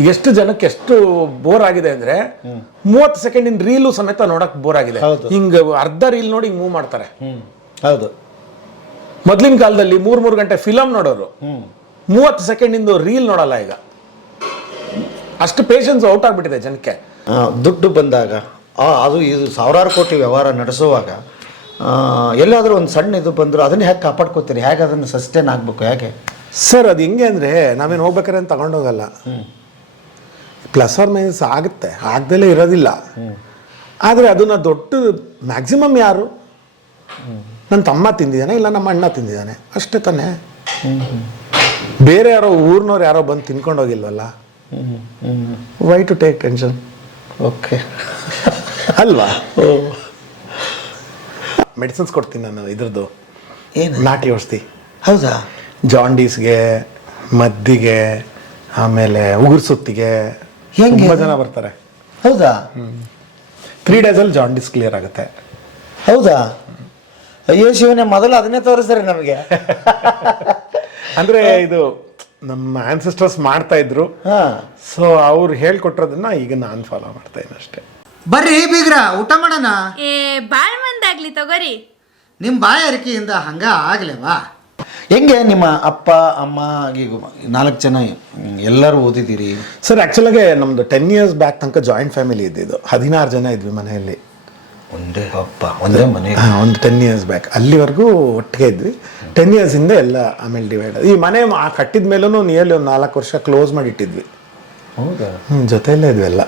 ಈಗ ಎಷ್ಟು ಜನಕ್ಕೆ ಎಷ್ಟು ಬೋರ್ ಆಗಿದೆ ಅಂದ್ರೆ 30 ಸೆಕೆಂಡಿನ ರೀಲು ಸಮೇತ ನೋಡಕ್ ಬೋರ್ ಆಗಿದೆ. ಹಿಂಗ ಅರ್ಧ ರೀಲ್ ನೋಡಿ ಹಿಂಗ್ ಮೂವ್ ಮಾಡ್ತಾರೆ. ಹೌದು. ಮೊದ್ಲಿನ ಕಾಲದಲ್ಲಿ 3 ಗಂಟೆ ಫಿಲಮ್ ನೋಡೋರು 30 ಸೆಕೆಂಡ್ ರೀಲ್ ನೋಡಲ್ಲ ಈಗ. ಅಷ್ಟು ಪೇಷನ್ಸ್ ಔಟ್ ಆಗ್ಬಿಟ್ಟಿದೆ ಜನಕ್ಕೆ. ದುಡ್ಡು ಬಂದಾಗ ಅದು ಇದು ಸಾವಿರಾರು ಕೋಟಿ ವ್ಯವಹಾರ ನಡೆಸುವಾಗ ಎಲ್ಲಾದರೂ ಒಂದು ಸಣ್ಣ ಇದು ಬಂದರೂ ಅದನ್ನ ಹೇಗೆ ಕಾಪಾಡ್ಕೋತೀರಿ? ಹೇಗೆ ಅದನ್ನು ಸಸ್ಟೈನ್ ಆಗಬೇಕು? ಹೇಗೆ ಸರ್ ಅದು ಹೆಂಗೆ ಅಂದರೆ ನಾವೇನು ಹೋಗ್ಬೇಕಾದ್ರೆ ತಗೊಂಡೋಗಲ್ಲ. ಪ್ಲಸ್ ಆರ್ ಮೈನಸ್ ಆಗುತ್ತೆ, ಆಗ್ದಲೇ ಇರೋದಿಲ್ಲ. ಆದರೆ ಅದನ್ನು ದೊಡ್ಡ ಮ್ಯಾಕ್ಸಿಮಮ್ ಯಾರು ನನ್ನ ತಮ್ಮ ತಿಂದಿದ್ದಾನೆ, ಇಲ್ಲ ನಮ್ಮ ಅಣ್ಣ ತಿಂದಿದ್ದಾನೆ ಅಷ್ಟೇ ತಾನೇ. ಬೇರೆ ಯಾರೋ ಊರಿನವ್ರು ಯಾರೋ ಬಂದು ತಿನ್ಕೊಂಡು ಹೋಗಿಲ್ವಲ್ಲ. Why to take tension? Okay ಅಲ್ವಾ? ಮೆಡಿಸಿನ್ಸ್ ಕೊಡ್ತೀನಿ ನಾನು ಇದ್ರದ್ದು, ಏನು ನಾಟಿ ಔಷಧಿ. ಹೌದಾ? ಜಾಂಡೀಸ್ಗೆ, ಮದ್ದಿಗೆ, ಆಮೇಲೆ ಉಗುರು ಸುತ್ತಿಗೆ ತುಂಬ ಜನ ಬರ್ತಾರೆ. ಹೌದಾ? 3 ಡೇಸಲ್ಲಿ ಜಾಂಡೀಸ್ ಕ್ಲಿಯರ್ ಆಗುತ್ತೆ. ಹೌದಾ? ಅಯ್ಯೋ ಶಿವನೇ, ಮೊದಲು ಅದನ್ನೇ ತೋರಿಸ್ತಾರೆ ನಮಗೆ. ಅಂದ್ರೆ ಇದು ನಮ್ಮ ಆನ್ಸೆಸ್ಟರ್ಸ್ ಮಾಡ್ತಾ ಇದ್ರು, ಸೊ ಅವ್ರು ಹೇಳ್ಕೊಟ್ಟಿರೋದನ್ನ ಈಗ ನಾನು ಫಾಲೋ ಮಾಡ್ತಾ ಇದ್ದೀನಿ ಅಷ್ಟೇ. ಬರ್ರಿ ಬೀಗ್ರ, ಊಟ ಮಾಡೋಣ. ಬಾಳ್ ಮಂದಾಗ್ಲಿ ತಗೋರಿ. ನಿಮ್ಮ ಬಾಯ ಅರಿಕೆಯಿಂದ ಹಂಗ ಆಗ್ಲೇವಾ? ಹೆಂಗೆ ನಿಮ್ಮ ಅಪ್ಪ ಅಮ್ಮ ಈಗ 4 ಜನ ಎಲ್ಲರೂ ಓದಿದ್ದೀರಿ? ಸರ್ ಆ್ಯಕ್ಚುಲಾಗೆ ನಮ್ಮದು 10 years ಬ್ಯಾಕ್ ತನಕ ಜಾಯಿಂಟ್ ಫ್ಯಾಮಿಲಿ ಇದ್ದಿದ್ದು. 16 ಜನ ಇದ್ವಿ ಮನೆಯಲ್ಲಿ. ಒಂದೇ ಅಪ್ಪ ಒಂದೇ ಮನೆ. ಒಂದು 10 years ಬ್ಯಾಕ್ ಅಲ್ಲಿವರೆಗೂ ಒಟ್ಟಿಗೆ ಇದ್ವಿ. 10 years ಹಿಂದೆ ಎಲ್ಲ ಆಮೇಲೆ ಡಿವೈಡ್. ಈ ಮನೆ ಕಟ್ಟಿದ ಮೇಲೂ ನಿಯರ್ಲಿ ಒಂದು 4 ವರ್ಷ ಕ್ಲೋಸ್ ಮಾಡಿಟ್ಟಿದ್ವಿ. ಹೌದಾ? ಜೊತೆಯಲ್ಲೇ ಇದ್ವಿ ಎಲ್ಲ.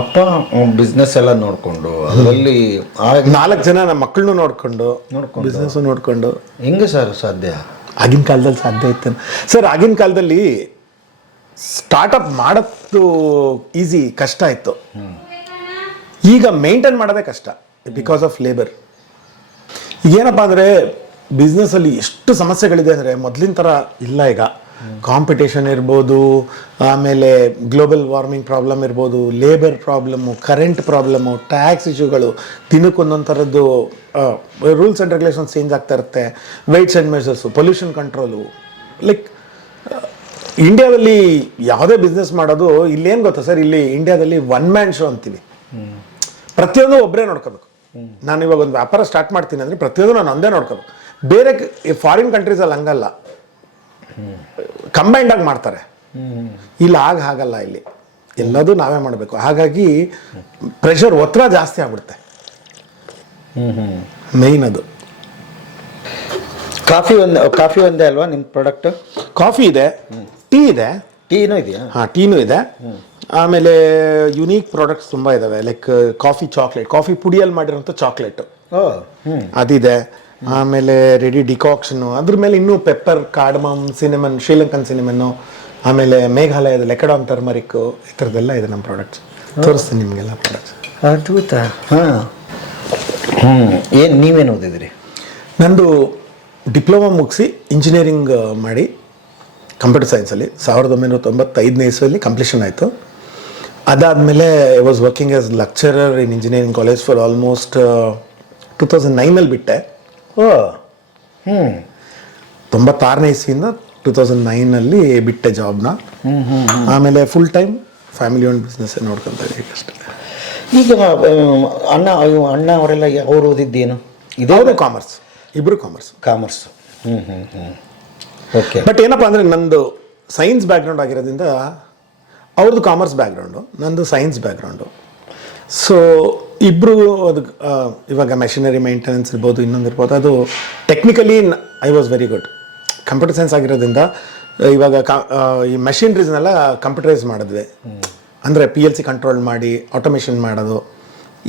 ಅಪ್ಪ ಬಿಸ್ನೆಸ್ ಎಲ್ಲ ನೋಡಿಕೊಂಡು ಅದರಲ್ಲಿ 4 ಜನ ನಮ್ಮ ಮಕ್ಕಳನ್ನೂ ನೋಡ್ಕೊಂಡು ಬಿಸ್ನೆಸ್ಸು ನೋಡಿಕೊಂಡು. ಹೆಂಗೆ ಸರ್ ಸಾಧ್ಯ? ಆಗಿನ ಕಾಲದಲ್ಲಿ ಸಾಧ್ಯ ಇತ್ತು ಸರ್. ಆಗಿನ ಕಾಲದಲ್ಲಿ ಸ್ಟಾರ್ಟಪ್ ಮಾಡೋದು ಈಸಿ, ಕಷ್ಟ ಇತ್ತು. ಈಗ ಮೇಂಟೈನ್ ಮಾಡೋದೇ ಕಷ್ಟ ಬಿಕಾಸ್ ಆಫ್ ಲೇಬರ್. ಏನಪ್ಪ ಅಂದರೆ ಬಿಸ್ನೆಸ್ಸಲ್ಲಿ ಎಷ್ಟು ಸಮಸ್ಯೆಗಳಿದೆ ಅಂದರೆ ಮೊದಲಿನ ಥರ ಇಲ್ಲ ಈಗ. ಕಾಂಪಿಟೇಷನ್ ಇರ್ಬೋದು, ಆಮೇಲೆ ಗ್ಲೋಬಲ್ ವಾರ್ಮಿಂಗ್ ಪ್ರಾಬ್ಲಮ್ ಇರ್ಬೋದು, labour problem, current problem, tax ಇಶ್ಯೂಗಳು, ದಿನಕ್ಕೊಂದೊಂದು ಥರದ್ದು ರೂಲ್ಸ್ ಆ್ಯಂಡ್ ರೆಗ್ಯುಲೇಷನ್ಸ್ ಚೇಂಜ್ ಆಗ್ತಾ ಇರುತ್ತೆ. Weights and measures, pollution control. Like ಇಂಡಿಯಾದಲ್ಲಿ ಯಾವುದೇ ಬಿಸ್ನೆಸ್ ಮಾಡೋದು ಇಲ್ಲೇನು ಗೊತ್ತಾ ಸರ್, ಇಲ್ಲಿ ಇಂಡಿಯಾದಲ್ಲಿ 1 man show ಅಂತೀವಿ. ಪ್ರತಿಯೊಂದು ಒಬ್ಬರೇ ನೋಡ್ಕೋಬೇಕು. ನಾನು ಇವಾಗ ಒಂದು ವ್ಯಾಪಾರ ಸ್ಟಾರ್ಟ್ ಮಾಡ್ತೀನಿ ಅಂದರೆ ಪ್ರತಿಯೊಂದು ನಾನು ಒಂದೇ ನೋಡ್ಕೋಬೇಕು. ಬೇರೆ ಫಾರಿನ್ ಕಂಟ್ರೀಸಲ್ಲಿ ಹಂಗಲ್ಲ, ಕಂಬೈಂಡ್ ಆಗಿ ಮಾಡ್ತಾರೆ. ಇಲ್ಲಿ ಹಾಗಲ್ಲ, ಇಲ್ಲಿ ಎಲ್ಲದೂ ನಾವೇ ಮಾಡಬೇಕು. ಹಾಗಾಗಿ ಪ್ರೆಷರ್, ಒತ್ತಡ ಜಾಸ್ತಿ ಆಗ್ಬಿಡುತ್ತೆ. ಮೇಯ್ನ್ ಅದು. ಕಾಫಿ ಒಂದೇ ಅಲ್ವಾ ನಿಮ್ಮ ಪ್ರಾಡಕ್ಟ್? ಕಾಫಿ ಇದೆ, ಟೀ ಇದೆ. ಟೀನೂ ಇದೆಯಾ? ಹಾಂ, ಟೀನೂ ಇದೆ. ಆಮೇಲೆ ಯುನೀಕ್ ಪ್ರಾಡಕ್ಟ್ಸ್ ತುಂಬ ಇದಾವೆ. ಲೈಕ್ ಕಾಫಿ ಚಾಕ್ಲೇಟ್, ಕಾಫಿ ಪುಡಿಯಲ್ಲಿ ಮಾಡಿರೋಂಥ ಚಾಕ್ಲೇಟು ಅದಿದೆ. ಆಮೇಲೆ ರೆಡಿ ಡಿಕಾಕ್ಷನು, ಅದ್ರ ಮೇಲೆ ಇನ್ನೂ ಪೆಪ್ಪರ್, ಕಾರ್ಡಮಮ್, ಸಿನಿಮನ್, ಶ್ರೀಲಂಕನ್ ಸಿನಿಮನ್ನು, ಆಮೇಲೆ ಮೇಘಾಲಯದ ಲೆಕಡಾನ್ ಟರ್ಮರಿಕ್ಕು, ಈ ಥರದ್ದೆಲ್ಲ ಇದೆ ನಮ್ಮ ಪ್ರಾಡಕ್ಟ್ಸ್. ತೋರಿಸ್ತೀನಿ ನಿಮಗೆಲ್ಲ ಪ್ರಾಡಕ್ಟ್ಸ್. ಅದ್ಭುತ. ಹಾಂ. ಏನು ನೀವೇನು ಓದಿದ್ರಿ? ನಂದು ಡಿಪ್ಲೊಮಾ ಮುಗಿಸಿ ಇಂಜಿನಿಯರಿಂಗ್ ಮಾಡಿ ಕಂಪ್ಯೂಟರ್ ಸೈನ್ಸಲ್ಲಿ 1995ನೇ ಇಸ್ವಿಯಲ್ಲಿ ಕಂಪ್ಲೀಷನ್ ಆಯಿತು. ಅದಾದಮೇಲೆ I was working as lecturer in engineering college for almost 2009 ಬಿಟ್ಟೆ. 96ನೇ ಇಸ್ವಿಯಿಂದ 2009 ಬಿಟ್ಟೆ ಜಾಬ್ನ. ಆಮೇಲೆ full time family own business ನೋಡ್ಕೊತಾ ಇದ್ದೀವಿ ಅಷ್ಟೇ. ಈಗ ಅಣ್ಣ ಅವರೆಲ್ಲ ಅವ್ರು ಓದಿದ್ದೇನು? ಇದೇ ಕಾಮರ್ಸ್, ಇಬ್ಬರು ಕಾಮರ್ಸ್. ಓಕೆ. ಬಟ್ ಏನಪ್ಪ ಅಂದರೆ ನಂದು ಸೈನ್ಸ್ ಬ್ಯಾಕ್ಗ್ರೌಂಡ್ ಆಗಿರೋದ್ರಿಂದ ಅವ್ರದ್ದು ಕಾಮರ್ಸ್ ಬ್ಯಾಕ್ಗ್ರೌಂಡು, ನಂದು ಸೈನ್ಸ್ ಬ್ಯಾಕ್ಗ್ರೌಂಡು. ಸೊ ಇಬ್ಬರು ಅದು ಇವಾಗ ಮೆಷಿನರಿ ಮೇಂಟೆನೆನ್ಸ್ ಇರ್ಬೋದು, ಇನ್ನೊಂದು ಇರ್ಬೋದು, ಅದು technically I was very good. Computer science ಆಗಿರೋದ್ರಿಂದ ಇವಾಗ ಈ ಮೆಷಿನ್ರೀಸ್ನೆಲ್ಲ ಕಂಪ್ಯೂಟರೈಸ್ ಮಾಡಿದ್ವಿ. ಅಂದರೆ PLC ಕಂಟ್ರೋಲ್ ಮಾಡಿ ಆಟೋಮೇಷನ್ ಮಾಡೋದು,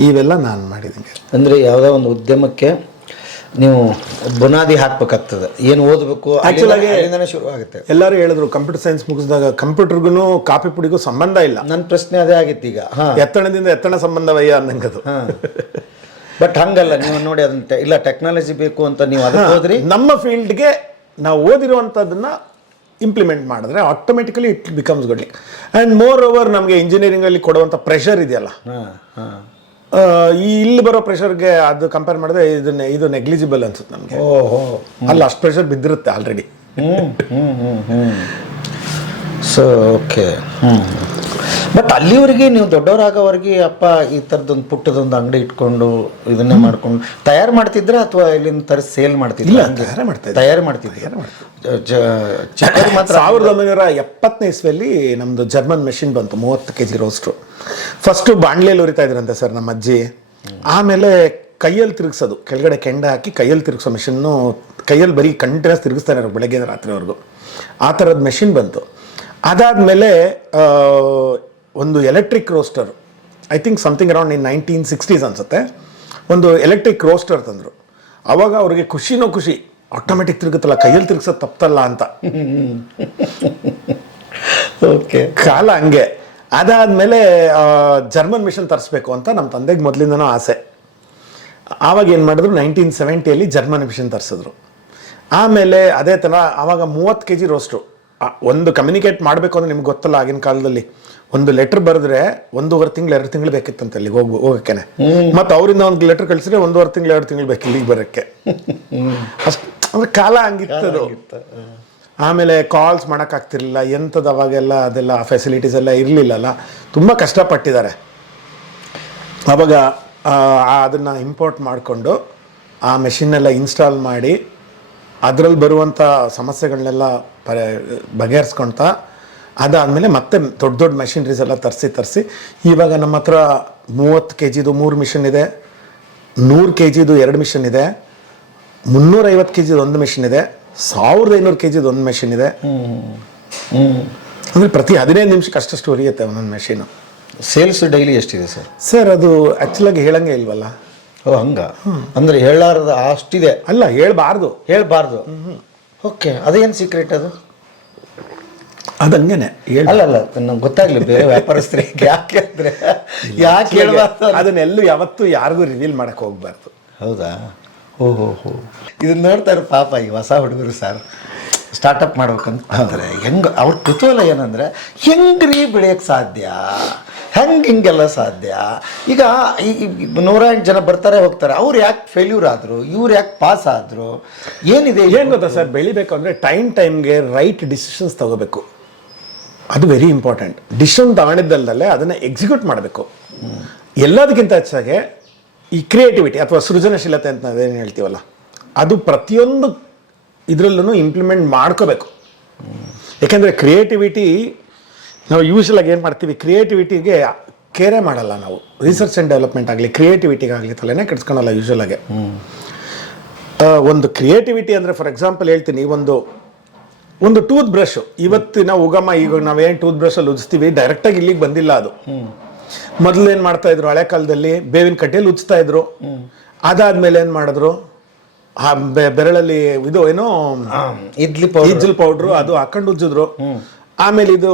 ಇವೆಲ್ಲ ನಾನು ಮಾಡಿದ್ದೀನಿ. ಅಂದರೆ ಯಾವುದೋ ಒಂದು ಉದ್ಯಮಕ್ಕೆ ನೀವು ಬುನಾದಿ ಹಾಕ್ಬೇಕಾಗ್ತದೆ. ಏನು ಓದಬೇಕು ಆ್ಯಕ್ಚುಲಾಗಿ ಶುರು ಆಗುತ್ತೆ. ಎಲ್ಲರೂ ಹೇಳಿದ್ರು ಕಂಪ್ಯೂಟರ್ ಸೈನ್ಸ್ ಮುಗಿಸಿದಾಗ ಕಂಪ್ಯೂಟರ್ಗೂ ಕಾಫಿ ಪುಡಿಗೂ ಸಂಬಂಧ ಇಲ್ಲ. ನನ್ನ ಪ್ರಶ್ನೆ ಅದೇ ಆಗಿತ್ತು ಈಗ. ಎತ್ತಣದಿಂದ ಎತ್ತಣ ಸಂಬಂಧವಯ್ಯ ಅನ್ನಂಗದು. ಬಟ್ ಹಂಗಲ್ಲ, ನೀವು ನೋಡಿ ಅದಂತೆ ಇಲ್ಲ ಟೆಕ್ನಾಲಜಿ ಬೇಕು ಅಂತ ನೀವು ಅದಕ್ಕೆ ಹೋದ್ರಿ. ನಮ್ಮ ಫೀಲ್ಡ್ಗೆ ನಾವು ಓದಿರುವಂಥದ್ದನ್ನ ಇಂಪ್ಲಿಮೆಂಟ್ ಮಾಡಿದ್ರೆ automatically it becomes good. And more over ನಮಗೆ ಇಂಜಿನಿಯರಿಂಗಲ್ಲಿ ಕೊಡುವಂಥ ಪ್ರೆಷರ್ ಇದೆಯಲ್ಲ, ಈ ಇಲ್ಲಿ ಬರೋ ಪ್ರೆಷರ್ಗೆ ಅದು ಕಂಪೇರ್ ಮಾಡಿದ್ರೆ ಇದು ನೆಗ್ಲಿಜಿಬಲ್ ಅನ್ಸುತ್ತೆ ನಮಗೆ. ಅಲ್ಲ, ಅಷ್ಟು ಪ್ರೆಷರ್ ಬಿದ್ದಿರುತ್ತೆ ಆಲ್ರೆಡಿ. ಸೊ ಓಕೆ ಬಟ್ ಅಲ್ಲಿವರೆಗೆ ನೀವು ದೊಡ್ಡವರಾಗೋವರೆಗೆ ಅಪ್ಪ ಈ ಥರದೊಂದು ಪುಟ್ಟದೊಂದು ಅಂಗಡಿ ಇಟ್ಕೊಂಡು ಇದನ್ನೇ ಮಾಡ್ಕೊಂಡು ತಯಾರು ಮಾಡ್ತಿದ್ರ ಅಥವಾ ಇಲ್ಲಿಂದ ತರಿಸಿ ಸೇಲ್ ಮಾಡ್ತಿದ್ರ? ಇಲ್ಲ, ತಯಾರೇ ಮಾಡ್ತಾ ಇದ್ದೆ. ತಯಾರು ಮಾಡ್ತಿದ್ದೆ ಚಿಕ್ಕದು ಮಾತ್ರ. 1970ನೇ ಇಸ್ವಿಯಲ್ಲಿ ನಮ್ಮದು ಜರ್ಮನ್ ಮೆಷಿನ್ ಬಂತು, 30 kg ರೋಸ್ಟ್ರು. ಫಸ್ಟು ಬಾಣಲೆಯಲ್ಲಿ ಉರಿತಾ ಇದ್ರಂತೆ ಸರ್ ನಮ್ಮ ಅಜ್ಜಿ. ಆಮೇಲೆ ಕೈಯಲ್ಲಿ ತಿರುಗಿಸೋದು, ಕೆಳಗಡೆ ಕೆಂಡ ಹಾಕಿ ಕೈಯಲ್ಲಿ ತಿರುಗಿಸೋ ಮೆಷಿನ್ನು, ಕೈಯಲ್ಲಿ ಬರೀ ಕಂಟಿನ್ಯೂಸ್ ತಿರುಗಿಸ್ತಾರೆ ಅವ್ರು ಬೆಳಗ್ಗೆ ರಾತ್ರಿವರೆಗೂ. ಆ ಥರದ ಮೆಷಿನ್ ಬಂತು. ಅದಾದಮೇಲೆ ಒಂದು electric roster, I think something around in 1960s ಅನ್ಸುತ್ತೆ, ಒಂದು ಎಲೆಕ್ಟ್ರಿಕ್ ರೋಸ್ಟರ್ ತಂದರು. ಅವಾಗ ಅವ್ರಿಗೆ ಖುಷಿನೋ ಖುಷಿ, ಆಟೋಮೆಟಿಕ್ ತಿರುಗುತ್ತಲ್ಲ, ಕೈಯಲ್ಲಿ ತಿರುಗಿಸೋದು ತಪ್ಪಲ್ಲ ಅಂತ. ಓಕೆ, ಕಾಲ ಹಂಗೆ. ಅದಾದಮೇಲೆ ಜರ್ಮನ್ ಮಿಷನ್ ತರಿಸ್ಬೇಕು ಅಂತ ನಮ್ಮ ತಂದೆಗೆ ಮೊದಲಿಂದನೂ ಆಸೆ. ಆವಾಗ ಏನು ಮಾಡಿದ್ರು, 1970ಯಲ್ಲಿ ಜರ್ಮನ್ ಮಿಷನ್ ತರಿಸಿದ್ರು. ಆಮೇಲೆ ಅದೇ ಥರ ಆವಾಗ 30 kg ರೋಸ್ಟು. ಒಂದು ಕಮ್ಯುನಿಕೇಟ್ ಮಾಡಬೇಕು ಅಂದರೆ ನಿಮ್ಗೆ ಗೊತ್ತಲ್ಲ, ಆಗಿನ ಕಾಲದಲ್ಲಿ ಒಂದು ಲೆಟ್ರ್ ಬರೆದ್ರೆ 1.5 ತಿಂಗಳು 2 ತಿಂಗಳು ಬೇಕಿತ್ತಂತೆ ಅಲ್ಲಿಗೆ ಹೋಗೋಕ್ಕೇನೆ. ಮತ್ತು ಅವರಿಂದ ಒಂದು ಲೆಟ್ರ್ ಕಳಿಸಿದ್ರೆ 1.5 ತಿಂಗಳು 2 ತಿಂಗಳು ಬೇಕು ಇಲ್ಲಿಗೆ ಬರೋಕ್ಕೆ. ಅಷ್ಟು ಅಂದರೆ ಕಾಲ ಹಂಗಿತ್ತದು. ಆಮೇಲೆ ಕಾಲ್ಸ್ ಮಾಡೋಕ್ಕಾಗ್ತಿರ್ಲಿಲ್ಲ, ಎಂಥದ್ದು ಅವಾಗೆಲ್ಲ ಅದೆಲ್ಲ ಫೆಸಿಲಿಟೀಸ್ ಎಲ್ಲ ಇರಲಿಲ್ಲಲ್ಲ, ತುಂಬ ಕಷ್ಟಪಟ್ಟಿದ್ದಾರೆ. ಆವಾಗ ಅದನ್ನು ಇಂಪೋರ್ಟ್ ಮಾಡಿಕೊಂಡು ಆ ಮೆಷಿನ್ನೆಲ್ಲ ಇನ್ಸ್ಟಾಲ್ ಮಾಡಿ ಅದರಲ್ಲಿ ಬರುವಂಥ ಸಮಸ್ಯೆಗಳನ್ನೆಲ್ಲ ಬಗೆಹರಿಸ್ಕೊಳ್ತಾ, ಅದಾದಮೇಲೆ ಮತ್ತೆ ದೊಡ್ಡ ದೊಡ್ಡ ಮೆಷಿನ್ರೀಸ್ ಎಲ್ಲ ತರಿಸಿ ಇವಾಗ ನಮ್ಮ ಹತ್ರ 30 kgದು 3 ಮಿಷನ್ ಇದೆ, 100 kgದು 2 ಮಿಷನ್ ಇದೆ, 350 kgದು 1 ಮಿಷನ್ ಇದೆ, 1500 kgದು 1 ಮೆಷಿನ್ ಇದೆ. ಅಂದರೆ ಪ್ರತಿ 15 ನಿಮಿಷಕ್ಕೆ ಅಷ್ಟು ಉರಿಯುತ್ತೆ ಒಂದೊಂದು ಮೆಷಿನು. ಸೇಲ್ಸ್ ಡೈಲಿ ಎಷ್ಟಿದೆ ಸರ್? ಸರ್ ಅದು ಆ್ಯಕ್ಚುಲಾಗಿ ಹೇಳಂಗೆ ಇಲ್ವಲ್ಲ. ಓ ಹಂಗ, ಅಂದರೆ ಹೇಳಾರದ ಅಷ್ಟಿದೆ. ಅಲ್ಲ, ಹೇಳ್ಬಾರ್ದು. ಓಕೆ, ಅದೇನು ಸೀಕ್ರೆಟ್ ಅದು? ಅದಂಗೇನೆ ಅಲ್ಲ ನಂಗೆ ಗೊತ್ತಾಗ್ಲಿ, ಬೇರೆ ವ್ಯಾಪಾರಸ್ಥರಿಗೆ ಯಾಕೆ ಅಂದರೆ ಯಾಕೆ ಹೇಳ್ಬಾರ್ದು ಅದನ್ನೆಲ್ಲೂ ಯಾವತ್ತೂ ಯಾರಿಗೂ ರಿವೀಲ್ ಮಾಡಕ್ಕೆ ಹೋಗ್ಬಾರ್ದು. ಹೌದಾ? ಓಹೋ, ಇದನ್ನ ನೋಡ್ತಾರೆ ಪಾಪ ಈ ಹೊಸ ಹುಡುಗರು ಸರ್, ಸ್ಟಾರ್ಟಪ್ ಮಾಡ್ಬೇಕಂತ ಅಂತಾರೆ. ಹೆಂಗೆ ಅವ್ರ ಕುತೂಹಲ ಏನಂದರೆ, ಹೆಂಗ್ರಿ ಬೆಳೆಯೋಕ್ಕೆ ಸಾಧ್ಯ, ಹಿಂಗೆಲ್ಲ ಸಾಧ್ಯ? ಈಗ 108 ಜನ ಬರ್ತಾರೆ ಹೋಗ್ತಾರೆ, ಅವ್ರು ಯಾಕೆ ಫೇಲ್ಯೂರ್ ಆದರು, ಇವ್ರು ಯಾಕೆ ಪಾಸ್ ಆದರು, ಏನಿದೆ? ಏನು ಗೊತ್ತಾ ಸರ್, ಬೆಳಿಬೇಕು ಅಂದರೆ ಟೈಮ್ಗೆ ರೈಟ್ ಡಿಸಿಷನ್ಸ್ ತಗೋಬೇಕು. ಅದು ವೆರಿ ಇಂಪಾರ್ಟೆಂಟ್. ಡಿಸಿಷನ್ ತಗೊಂಡಿದ್ದಲ್ಲದೆ ಅದನ್ನು ಎಕ್ಸಿಕ್ಯೂಟ್ ಮಾಡಬೇಕು. ಎಲ್ಲದಕ್ಕಿಂತ ಹೆಚ್ಚಾಗಿ ಈ ಕ್ರಿಯೇಟಿವಿಟಿ ಅಥವಾ ಸೃಜನಶೀಲತೆ ಅಂತ ನಾವೇನು ಹೇಳ್ತೀವಲ್ಲ, ಅದು ಪ್ರತಿಯೊಂದು ಇದರಲ್ಲೂ ಇಂಪ್ಲಿಮೆಂಟ್ ಮಾಡ್ಕೋಬೇಕು. ಯಾಕೆಂದರೆ ಕ್ರಿಯೇಟಿವಿಟಿ ನಾವು ಯೂಶ್ವಲಾಗಿ ಏನು ಮಾಡ್ತೀವಿ, ಕ್ರಿಯೇಟಿವಿಟಿಗೆ ಕೇರೆ ಮಾಡಲ್ಲ ನಾವು. ರಿಸರ್ಚ್ ಆ್ಯಂಡ್ ಡೆವಲಪ್ಮೆಂಟ್ ಆಗಲಿ, ಕ್ರಿಯೇಟಿವಿಟಿಗಾಗಲಿ ತಲೆನೇ ಕೆಡ್ಸ್ಕೊಳಲ್ಲ ಯೂಶ್ವಲಾಗೆ. ಒಂದು ಕ್ರಿಯೇಟಿವಿಟಿ ಅಂದರೆ ಫಾರ್ ಎಕ್ಸಾಂಪಲ್ ಹೇಳ್ತೀನಿ, ಒಂದು ಟೂತ್ ಬ್ರಷ್, ಇವತ್ತಿನ ಉಗಮ, ಈಗ ನಾವೇನು ಟೂತ್ ಬ್ರಷಲ್ಲಿ ಉಜ್ತೀವಿ, ಡೈರೆಕ್ಟಾಗಿ ಇಲ್ಲಿಗೆ ಬಂದಿಲ್ಲ ಅದು. ಮೊದಲು ಏನು ಮಾಡ್ತಾ ಇದ್ರು, ಹಳೆ ಕಾಲದಲ್ಲಿ ಬೇವಿನ ಕಡ್ಡಿಯಲ್ಲಿ ಉಜ್ತಾ ಇದ್ರು. ಅದಾದ್ಮೇಲೆ ಏನು ಮಾಡಿದ್ರು, ಆ ಬೆರಳಲ್ಲಿ ಇದು ಏನೋ ಇಜ್ಜಲ್ ಪೌಡ್ರು ಅದು ಹಾಕೊಂಡು ಉಜ್ಜಿದ್ರು. ಆಮೇಲೆ ಇದು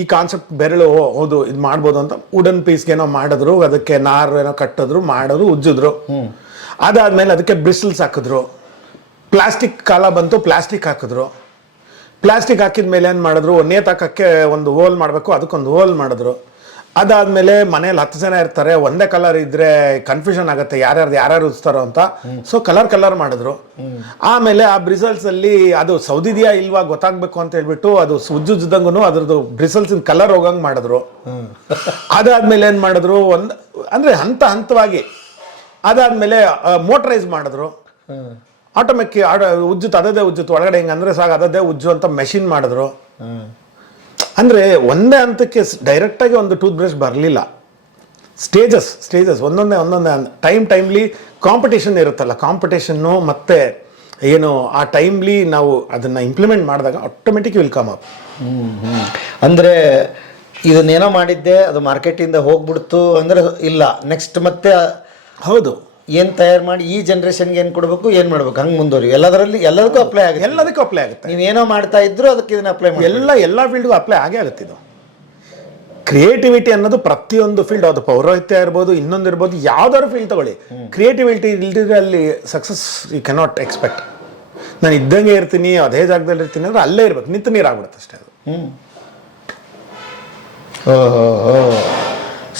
ಈ ಕಾನ್ಸೆಪ್ಟ್ ಬೆರಳು ಹೌದು ಇದು ಮಾಡ್ಬೋದು ಅಂತ ವುಡನ್ ಪೀಸ್ಗೇನೋ ಮಾಡಿದ್ರು, ಅದಕ್ಕೆ ನಾರು ಏನೋ ಕಟ್ಟಿದ್ರು, ಮಾಡಿದ್ರು, ಉಜ್ಜಿದ್ರು. ಅದಾದ್ಮೇಲೆ ಅದಕ್ಕೆ ಬ್ರಿಸಲ್ಸ್ ಹಾಕಿದ್ರು. ಪ್ಲಾಸ್ಟಿಕ್ ಕಾಲ ಬಂತು, ಪ್ಲಾಸ್ಟಿಕ್ ಹಾಕಿದ್ರು. ಪ್ಲಾಸ್ಟಿಕ್ ಹಾಕಿದ ಮೇಲೆ ಏನು ಮಾಡಿದ್ರು, ನೇತು ಹಾಕೋಕ್ಕೆ ಒಂದು ಹೋಲ್ ಮಾಡಬೇಕು, ಅದಕ್ಕೊಂದು ಹೋಲ್ ಮಾಡಿದ್ರು. ಅದಾದಮೇಲೆ ಮನೇಲಿ 10 ಜನ ಇರ್ತಾರೆ, ಒಂದೇ ಕಲರ್ ಇದ್ದರೆ ಕನ್ಫ್ಯೂಷನ್ ಆಗುತ್ತೆ ಯಾರ್ಯಾರು ಉಜ್ತಾರೋ ಅಂತ. ಸೊ ಕಲರ್ ಮಾಡಿದ್ರು. ಆಮೇಲೆ ಆ ಬ್ರಿಸಲ್ಸಲ್ಲಿ ಅದು ಸೌದಿದೆಯಾ ಇಲ್ವಾ ಗೊತ್ತಾಗಬೇಕು ಅಂತ ಹೇಳ್ಬಿಟ್ಟು ಅದು ಉಜ್ಜುಜ್ದಂಗೂ ಅದ್ರದ್ದು ಬ್ರಿಸಲ್ಸಿನ ಕಲರ್ ಹೋಗಂಗೆ ಮಾಡಿದ್ರು. ಅದಾದಮೇಲೆ ಏನು ಮಾಡಿದ್ರು, ಅಂದರೆ ಹಂತವಾಗಿ ಅದಾದಮೇಲೆ ಮೋಟರೈಸ್ ಮಾಡಿದ್ರು. ಆಟೋಮೆಟಿಕ್ ಉಜ್ಜುತ್ತು, ಅದದೇ ಉಜ್ಜುತ್ತು, ಒಳಗಡೆ ಹಿಂಗೆ ಅಂದರೆ ಸಾಕು ಅದದೇ ಉಜ್ಜು ಅಂತ ಮೆಷಿನ್ ಮಾಡಿದ್ರು. ಅಂದರೆ ಒಂದೇ ಹಂತಕ್ಕೆ ಡೈರೆಕ್ಟಾಗಿ ಒಂದು ಟೂತ್ ಬ್ರಷ್ ಬರಲಿಲ್ಲ. ಸ್ಟೇಜಸ್ ಒಂದೊಂದೇ ಟೈಮ್ಲಿ ಕಾಂಪಿಟೇಷನ್ ಇರುತ್ತಲ್ಲ, ಕಾಂಪಿಟೇಷನ್ನು ಮತ್ತು ಏನು ಆ ಟೈಮ್ಲಿ ನಾವು ಅದನ್ನು ಇಂಪ್ಲಿಮೆಂಟ್ ಮಾಡಿದಾಗ ಆಟೋಮೆಟಿಕ್ ವಿಲ್ ಕಮ್ ಅಪ್. ಅಂದರೆ ಇದನ್ನೇನೋ ಮಾಡಿದ್ದೆ, ಅದು ಮಾರ್ಕೆಟಿಂದ ಹೋಗ್ಬಿಡ್ತು ಅಂದರೆ ಇಲ್ಲ, ನೆಕ್ಸ್ಟ್ ಮತ್ತೆ ಹೌದು ಏನು ತಯಾರು ಮಾಡಿ ಈ ಜನ್ರೇಷನ್ಗೆ ಏನು ಕೊಡಬೇಕು, ಏನು ಮಾಡಬೇಕು, ಹಂಗೆ ಮುಂದುವರಿ ಎಲ್ಲದಕ್ಕೂ ಅಪ್ಲೈ ಆಗುತ್ತೆ. ನೀವೇನೋ ಮಾಡ್ತಾ ಇದ್ರು ಅದಕ್ಕೆ ಇದನ್ನ ಅಪ್ಲೈ ಮಾಡಿ ಎಲ್ಲ ಫೀಲ್ಡ್ಗೂ ಅಪ್ಲೈ ಆಗುತ್ತೆ. ಇದು ಕ್ರಿಯೇಟಿವಿಟಿ ಅನ್ನೋದು ಪ್ರತಿಯೊಂದು ಫೀಲ್ಡ್, ಅದು ಪೌರೋಹಿತ್ಯ ಇರ್ಬೋದು, ಇನ್ನೊಂದಿರ್ಬೋದು, ಯಾವ್ದಾದ್ರು ಫೀಲ್ಡ್ ತಗೊಳ್ಳಿ, ಕ್ರಿಯೇಟಿವಿಟಿ ಇಲ್ದಿದ್ರೆ ಅಲ್ಲಿ ಸಕ್ಸಸ್ ಯು ಕೆನಾಟ್ ಎಕ್ಸ್ಪೆಕ್ಟ್. ನಾನು ಇದ್ದಂಗೆ ಇರ್ತೀನಿ, ಅದೇ ಜಾಗದಲ್ಲಿ ಇರ್ತೀನಿ ಅಂದರೆ ಅಲ್ಲೇ ಇರ್ಬೇಕು, ನಿಂತು ನೀರಾಗ್ಬಿಡುತ್ತೆ ಅಷ್ಟೇ ಅದು.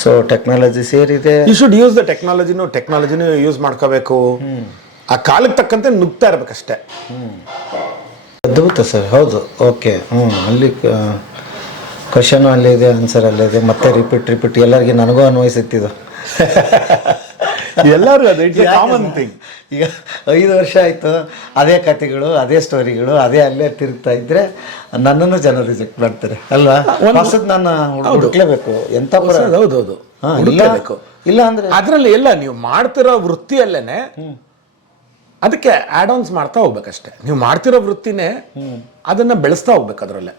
ಸೊ ಟೆಕ್ನಾಲಜಿ ಸೇರಿದೆ, ಯು ಶುಡ್ ಯೂಸ್ ದ ಟೆಕ್ನಾಲಜಿನೂ ಯೂಸ್ ಮಾಡ್ಕೋಬೇಕು. ಆ ಕಾಲಕ್ಕೆ ತಕ್ಕಂತೆ ನುಗ್ತಾ ಇರ್ಬೇಕಷ್ಟೇ. ಅದ್ಭುತ ಸರ್, ಹೌದು. ಓಕೆ, ಅಲ್ಲಿ ಕ್ವಶನು ಅಲ್ಲೇ ಇದೆ, ಆನ್ಸರ್ ಅಲ್ಲೇ ಇದೆ, ಮತ್ತೆ ರಿಪೀಟ್ ಎಲ್ಲರಿಗೆ ನನಗೂ ಅನ್ವಯಿಸುತ್ತಿದ್ದು. ಎಲ್ಲರೂ ಅದು ಇಟ್ಸ್ ಎ ಕಾಮನ್ ಥಿಂಗ್. ಈಗ 5 ವರ್ಷ ಆಯಿತು, ಅದೇ ಕತೆಗಳು, ಅದೇ ಸ್ಟೋರಿಗಳು, ಅದೇ ಅಲ್ಲೇ ತಿರುಗ್ತಾ ಇದ್ರೆ ನನ್ನನ್ನು ಜನ ರಿಜೆಕ್ಟ್ ಮಾಡ್ತಾರೆ ಅಲ್ವಾ? ಹೊಸದು ನಾನು ಹುಡುಕ್ಲೇಬೇಕು. ಎಂಥ ಹೌದೌದು, ಇಲ್ಲ ಅಂದ್ರೆ ಅದರಲ್ಲಿ ಎಲ್ಲ ನೀವು ಮಾಡ್ತಿರೋ ವೃತ್ತಿಯಲ್ಲೇನೆ ಅದಕ್ಕೆ ಆಡ್ ಆನ್ಸ್ ಮಾಡ್ತಾ ಹೋಗ್ಬೇಕಷ್ಟೇ. ನೀವು ಮಾಡ್ತಿರೋ ವೃತ್ತಿನೇ ಅದನ್ನ ಬೆಳೆಸ್ತಾ ಹೋಗ್ಬೇಕು. ಅದರಲ್ಲೇ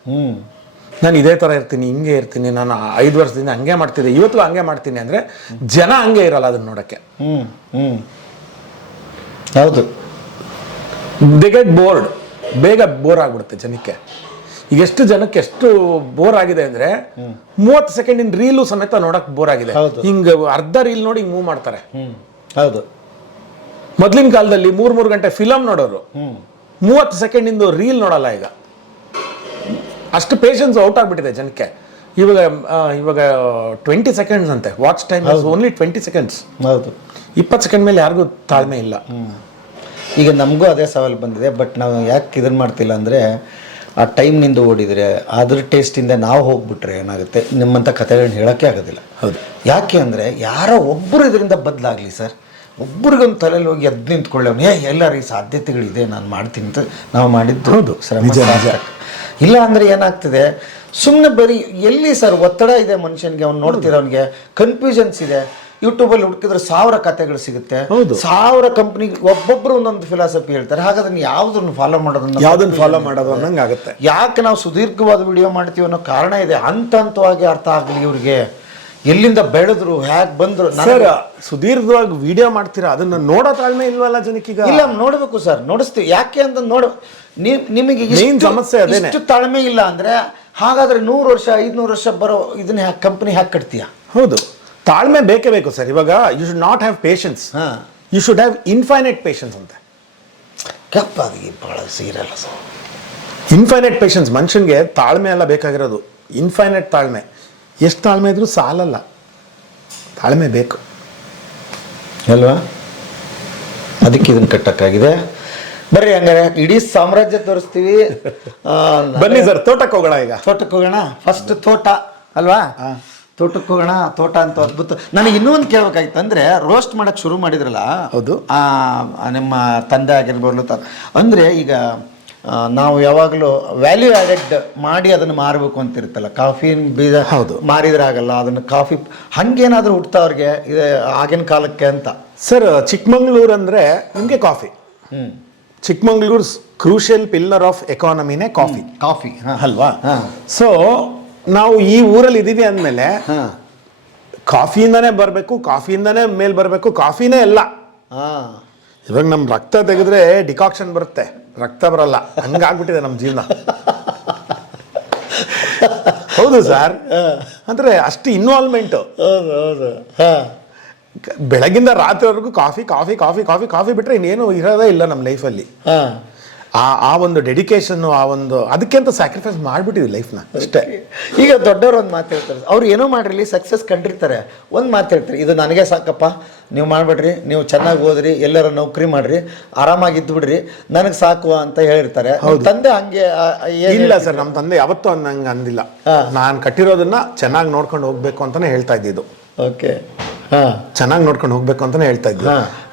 ನಾನು ಇದೇ ಥರ ಇರ್ತೀನಿ, ಹಿಂಗೆ ಇರ್ತೀನಿ, ನಾನು 5 ವರ್ಷದಿಂದ ಹಂಗೆ ಮಾಡ್ತಿದ್ದೆ, ಇವತ್ತು ಹಂಗೆ ಮಾಡ್ತೀನಿ ಅಂದರೆ ಜನ ಹಂಗೆ ಇರಲ್ಲ ಅದನ್ನ ನೋಡೋಕ್ಕೆ. ಹೌದು, ದೇ ಗೆಟ್ ಬೋರ್ಡ್, ಬೇಗ ಬೋರ್ ಆಗ್ಬಿಡುತ್ತೆ ಜನಕ್ಕೆ. ಈಗ ಎಷ್ಟು ಜನಕ್ಕೆ ಎಷ್ಟು ಬೋರ್ ಆಗಿದೆ ಅಂದರೆ 30 ಸೆಕೆಂಡಿನ ರೀಲು ಸಮೇತ ನೋಡಕ್ ಬೋರ್ ಆಗಿದೆ. ಹಿಂಗೆ ಅರ್ಧ ರೀಲ್ ನೋಡಿ ಹಿಂಗೆ ಮೂವ್ ಮಾಡ್ತಾರೆ. ಹೌದು, ಮೊದಲಿನ ಕಾಲದಲ್ಲಿ 3 ಗಂಟೆ ಫಿಲಮ್ ನೋಡೋರು 30 ಸೆಕೆಂಡಿಂದು ರೀಲ್ ನೋಡಲ್ಲ. ಈಗ ಅಷ್ಟು ಪೇಷನ್ಸ್ ಔಟ್ ಆಗ್ಬಿಟ್ಟಿದೆ ಜನಕ್ಕೆ. ಇವಾಗ 20 ಸೆಕೆಂಡ್ಸ್ ಅಂತೆ ವಾಚ್ ಟೈಮ್, ಓನ್ಲಿ 20 ಸೆಕೆಂಡ್ಸ್. ಹೌದು, 20 ಸೆಕೆಂಡ್ ಮೇಲೆ ಯಾರಿಗೂ ತಾಳ್ಮೆ ಇಲ್ಲ. ಈಗ ನಮಗೂ ಅದೇ ಸವಾಲು ಬಂದಿದೆ. ಬಟ್ ನಾವು ಯಾಕೆ ಇದನ್ನು ಮಾಡ್ತಿಲ್ಲ ಅಂದರೆ, ಆ ಟೈಮ್ನಿಂದ ಓಡಿದರೆ ಅದ್ರ ಟೇಸ್ಟಿಂದ ನಾವು ಹೋಗ್ಬಿಟ್ರೆ ಏನಾಗುತ್ತೆ, ನಿಮ್ಮಂಥ ಕಥೆಗಳನ್ನ ಹೇಳೋಕ್ಕೆ ಆಗೋದಿಲ್ಲ. ಹೌದು, ಯಾಕೆ ಅಂದರೆ ಯಾರೋ ಒಬ್ಬರು ಇದರಿಂದ ಬದಲಾಗಲಿ ಸರ್, ಒಬ್ರಿಗೊಂದು ತಲೆಯಲ್ಲಿ ಹೋಗಿ ಎದ್ದು ನಿಂತ್ಕೊಳ್ಳೋನು, ಎಲ್ಲರಿಗೆ ಸಾಧ್ಯತೆಗಳಿದೆ, ನಾನು ಮಾಡ್ತೀನಿ ಅಂತ ನಾವು ಮಾಡಿದ್ದು. ಹೌದು, ಇಲ್ಲ ಅಂದರೆ ಏನಾಗ್ತದೆ, ಸುಮ್ಮನೆ ಬರೀ ಎಲ್ಲಿ ಸರ್ ಒತ್ತಡ ಇದೆ ಮನುಷ್ಯನಿಗೆ, ಅವ್ನು ನೋಡ್ತಿರೋನಿಗೆ ಕನ್ಫ್ಯೂಷನ್ಸ್ ಇದೆ. ಯೂಟ್ಯೂಬಲ್ಲಿ ಹುಡುಕಿದ್ರೆ 1000 ಕಥೆಗಳು ಸಿಗುತ್ತೆ, 1000 ಕಂಪ್ನಿಗೆ ಒಬ್ಬೊಬ್ಬರು ಒಂದೊಂದು ಫಿಲಾಸಫಿ ಹೇಳ್ತಾರೆ. ಹಾಗಾದ್ರೆ ಯಾವ್ದನ್ನು ಫಾಲೋ ಮಾಡೋದು ಅನ್ನಂಗೆ ಆಗುತ್ತೆ. ಯಾಕೆ ನಾವು ಸುದೀರ್ಘವಾದ ವಿಡಿಯೋ ಮಾಡ್ತೀವಿ ಅನ್ನೋ ಕಾರಣ ಇದೆ. ಹಂತವಾಗಿ ಅರ್ಥ ಆಗಲಿ ಇವ್ರಿಗೆ, ಎಲ್ಲಿಂದ ಬೆಳೆದ್ರು, ಹೇಗೆ ಬಂದ್ರು. ಸರ್, ಸುದೀರ್ಘವಾಗಿ ವಿಡಿಯೋ ಮಾಡ್ತೀರಾ, ಅದನ್ನ ನೋಡೋ ತಾಳ್ಮೆ ಇಲ್ವಲ್ಲ ಜನಕ್ಕೀಗ? ಇಲ್ಲ, ನೋಡ್ಬೇಕು ಸರ್, ನೋಡಿಸ್ತೀವಿ. ಯಾಕೆ ಅಂತ ನಿಮಗೆ ಸಮಸ್ಯೆ ಇಷ್ಟು ತಾಳ್ಮೆ ಇಲ್ಲ ಅಂದ್ರೆ, ಹಾಗಾದ್ರೆ 100 ವರ್ಷ 500 ವರ್ಷ ಬರೋ ಇದನ್ನ ಕಂಪನಿ ಹ್ಯಾಕ್ ಕಟ್ತೀಯ? ಹೌದು, ತಾಳ್ಮೆ ಬೇಕೇ ಬೇಕು ಸರ್. ಇವಾಗ you should not have patience, you should have infinite patience ಅಂತ. ಕಪ್ಪಾಗಿ ಭಾಳ ಸೀರಲ್ಲ ಸರ್. ಇನ್ಫೈನೈಟ್ ಪೇಷನ್ಸ್, ಮನುಷ್ಯನಿಗೆ ತಾಳ್ಮೆ ಎಲ್ಲ ಬೇಕಾಗಿರೋದು, ಇನ್ಫೈನೈಟ್ ತಾಳ್ಮೆ. ಎಷ್ಟು ತಾಳ್ಮೆ ಇದ್ರೂ ಸಾಲಲ್ಲ, ತಾಳ್ಮೆ ಬೇಕು ಅಲ್ವಾ? ಅದಕ್ಕೆ ಇದನ್ನು ಕಟ್ಟಕ್ಕಾಗಿದೆ. ಬರ್ರಿ ಹಂಗಾರೆ ಇಡೀ ಸಾಮ್ರಾಜ್ಯ ತೋರಿಸ್ತೀವಿ. ಬನ್ನಿ ಸರ್, ತೋಟಕ್ಕೆ ಹೋಗೋಣ. ಈಗ ತೋಟಕ್ಕೆ ಹೋಗೋಣ. ಫಸ್ಟ್ ತೋಟ ಅಲ್ವಾ? ತೋಟಕ್ಕೆ ಹೋಗೋಣ. ತೋಟ ಅಂತ ಅದ್ಭುತ. ನನಗೆ ಇನ್ನೊಂದು ಕೇಳಬೇಕಾಗಿತ್ತು, ಅಂದರೆ ರೋಸ್ಟ್ ಮಾಡೋಕ್ಕೆ ಶುರು ಮಾಡಿದ್ರಲ್ಲ, ಹೌದು, ನಿಮ್ಮ ತಂದೆ ಆಗಿರ್ಬೋದು ಅಂದರೆ, ಈಗ ನಾವು ಯಾವಾಗಲೂ ವ್ಯಾಲ್ಯೂ ಆ್ಯಡೆಡ್ ಮಾಡಿ ಅದನ್ನು ಮಾರಬೇಕು ಅಂತಿರುತ್ತಲ್ಲ, ಕಾಫಿನ ಬೀಜ ಮಾರಿದ್ರೆ ಆಗಲ್ಲ, ಅದನ್ನು ಕಾಫಿ ಹಂಗೇನಾದರೂ ಹುಡ್ತಾ ಅವ್ರಿಗೆ ಆಗಿನ ಕಾಲಕ್ಕೆ ಅಂತ. ಸರ್, ಚಿಕ್ಕಮಂಗ್ಳೂರು ಅಂದರೆ ನಿಮಗೆ coffee. Chikmagalur crucial pillar of ಎಕಾನಮಿನೇ ಕಾಫಿ ಅಲ್ವಾ? ಸೊ ನಾವು ಈ ಊರಲ್ಲಿ ಇದೀವಿ ಅಂದಮೇಲೆ ಕಾಫಿಯಿಂದನೇ ಬರಬೇಕು, ಕಾಫಿಯಿಂದನೇ ಮೇಲ್ ಬರಬೇಕು, ಕಾಫಿನೇ ಎಲ್ಲ. ಇವಾಗ ನಮ್ಮ ರಕ್ತ ತೆಗೆದ್ರೆ ಡಿಕಾಕ್ಷನ್ ಬರುತ್ತೆ, ರಕ್ತ ಬರಲ್ಲ. ಹಂಗಾಗ್ಬಿಟ್ಟಿದೆ ನಮ್ಮ ಜೀವನ. ಹೌದು ಸರ್, ಅಂದ್ರೆ ಅಷ್ಟು ಇನ್ವಾಲ್ವ್ಮೆಂಟು. ಬೆಳಗಿಂದ ರಾತ್ರಿವರೆಗೂ coffee coffee coffee coffee coffee ಬಿಟ್ರೆ ಇನ್ನೇನು ಇರೋದೇ ಇಲ್ಲ ನಮ್ಮ ಲೈಫಲ್ಲಿ. ಆ ಒಂದು ಡೆಡಿಕೇಶನ್ನು, ಆ ಒಂದು ಅದಕ್ಕೆ ಅಂತ ಸ್ಯಾಕ್ರಿಫೈಸ್ ಮಾಡಿಬಿಟ್ಟಿದ್ವಿ ಲೈಫ್ನ ಅಷ್ಟೇ. ಈಗ ದೊಡ್ಡವರು ಒಂದು ಮಾತು ಹೇಳ್ತಾರೆ, ಅವ್ರು ಏನೋ ಮಾಡಿರಲಿ, ಸಕ್ಸಸ್ ಕಂಡಿರ್ತಾರೆ, ಒಂದು ಮಾತು ಹೇಳ್ತಾರೆ, ಇದು ನನಗೆ ಸಾಕಪ್ಪ, ನೀವು ಮಾಡಿಬಿಡ್ರಿ, ನೀವು ಚೆನ್ನಾಗಿ ಓದ್ರಿ, ಎಲ್ಲರ ನೌಕರಿ ಮಾಡಿರಿ, ಆರಾಮಾಗಿದ್ದು ಬಿಡ್ರಿ, ನನಗೆ ಸಾಕು ಅಂತ ಹೇಳಿರ್ತಾರೆ. ತಂದೆ ಹಂಗೆ ಇಲ್ಲ ಸರ್, ನಮ್ಮ ತಂದೆ ಯಾವತ್ತೂ ಹಂಗೆ ಅಂದಿಲ್ಲ. ನಾನು ಕಟ್ಟಿರೋದನ್ನ ಚೆನ್ನಾಗಿ ನೋಡ್ಕೊಂಡು ಹೋಗ್ಬೇಕು ಅಂತಾನೆ ಹೇಳ್ತಾ ಇದ್ದಿದ್ದು. ಓಕೆ, ಚೆನ್ನಾಗಿ ನೋಡ್ಕೊಂಡು ಹೋಗ್ಬೇಕು ಅಂತಾನೆ ಹೇಳ್ತಾ ಇದ್ವಿ.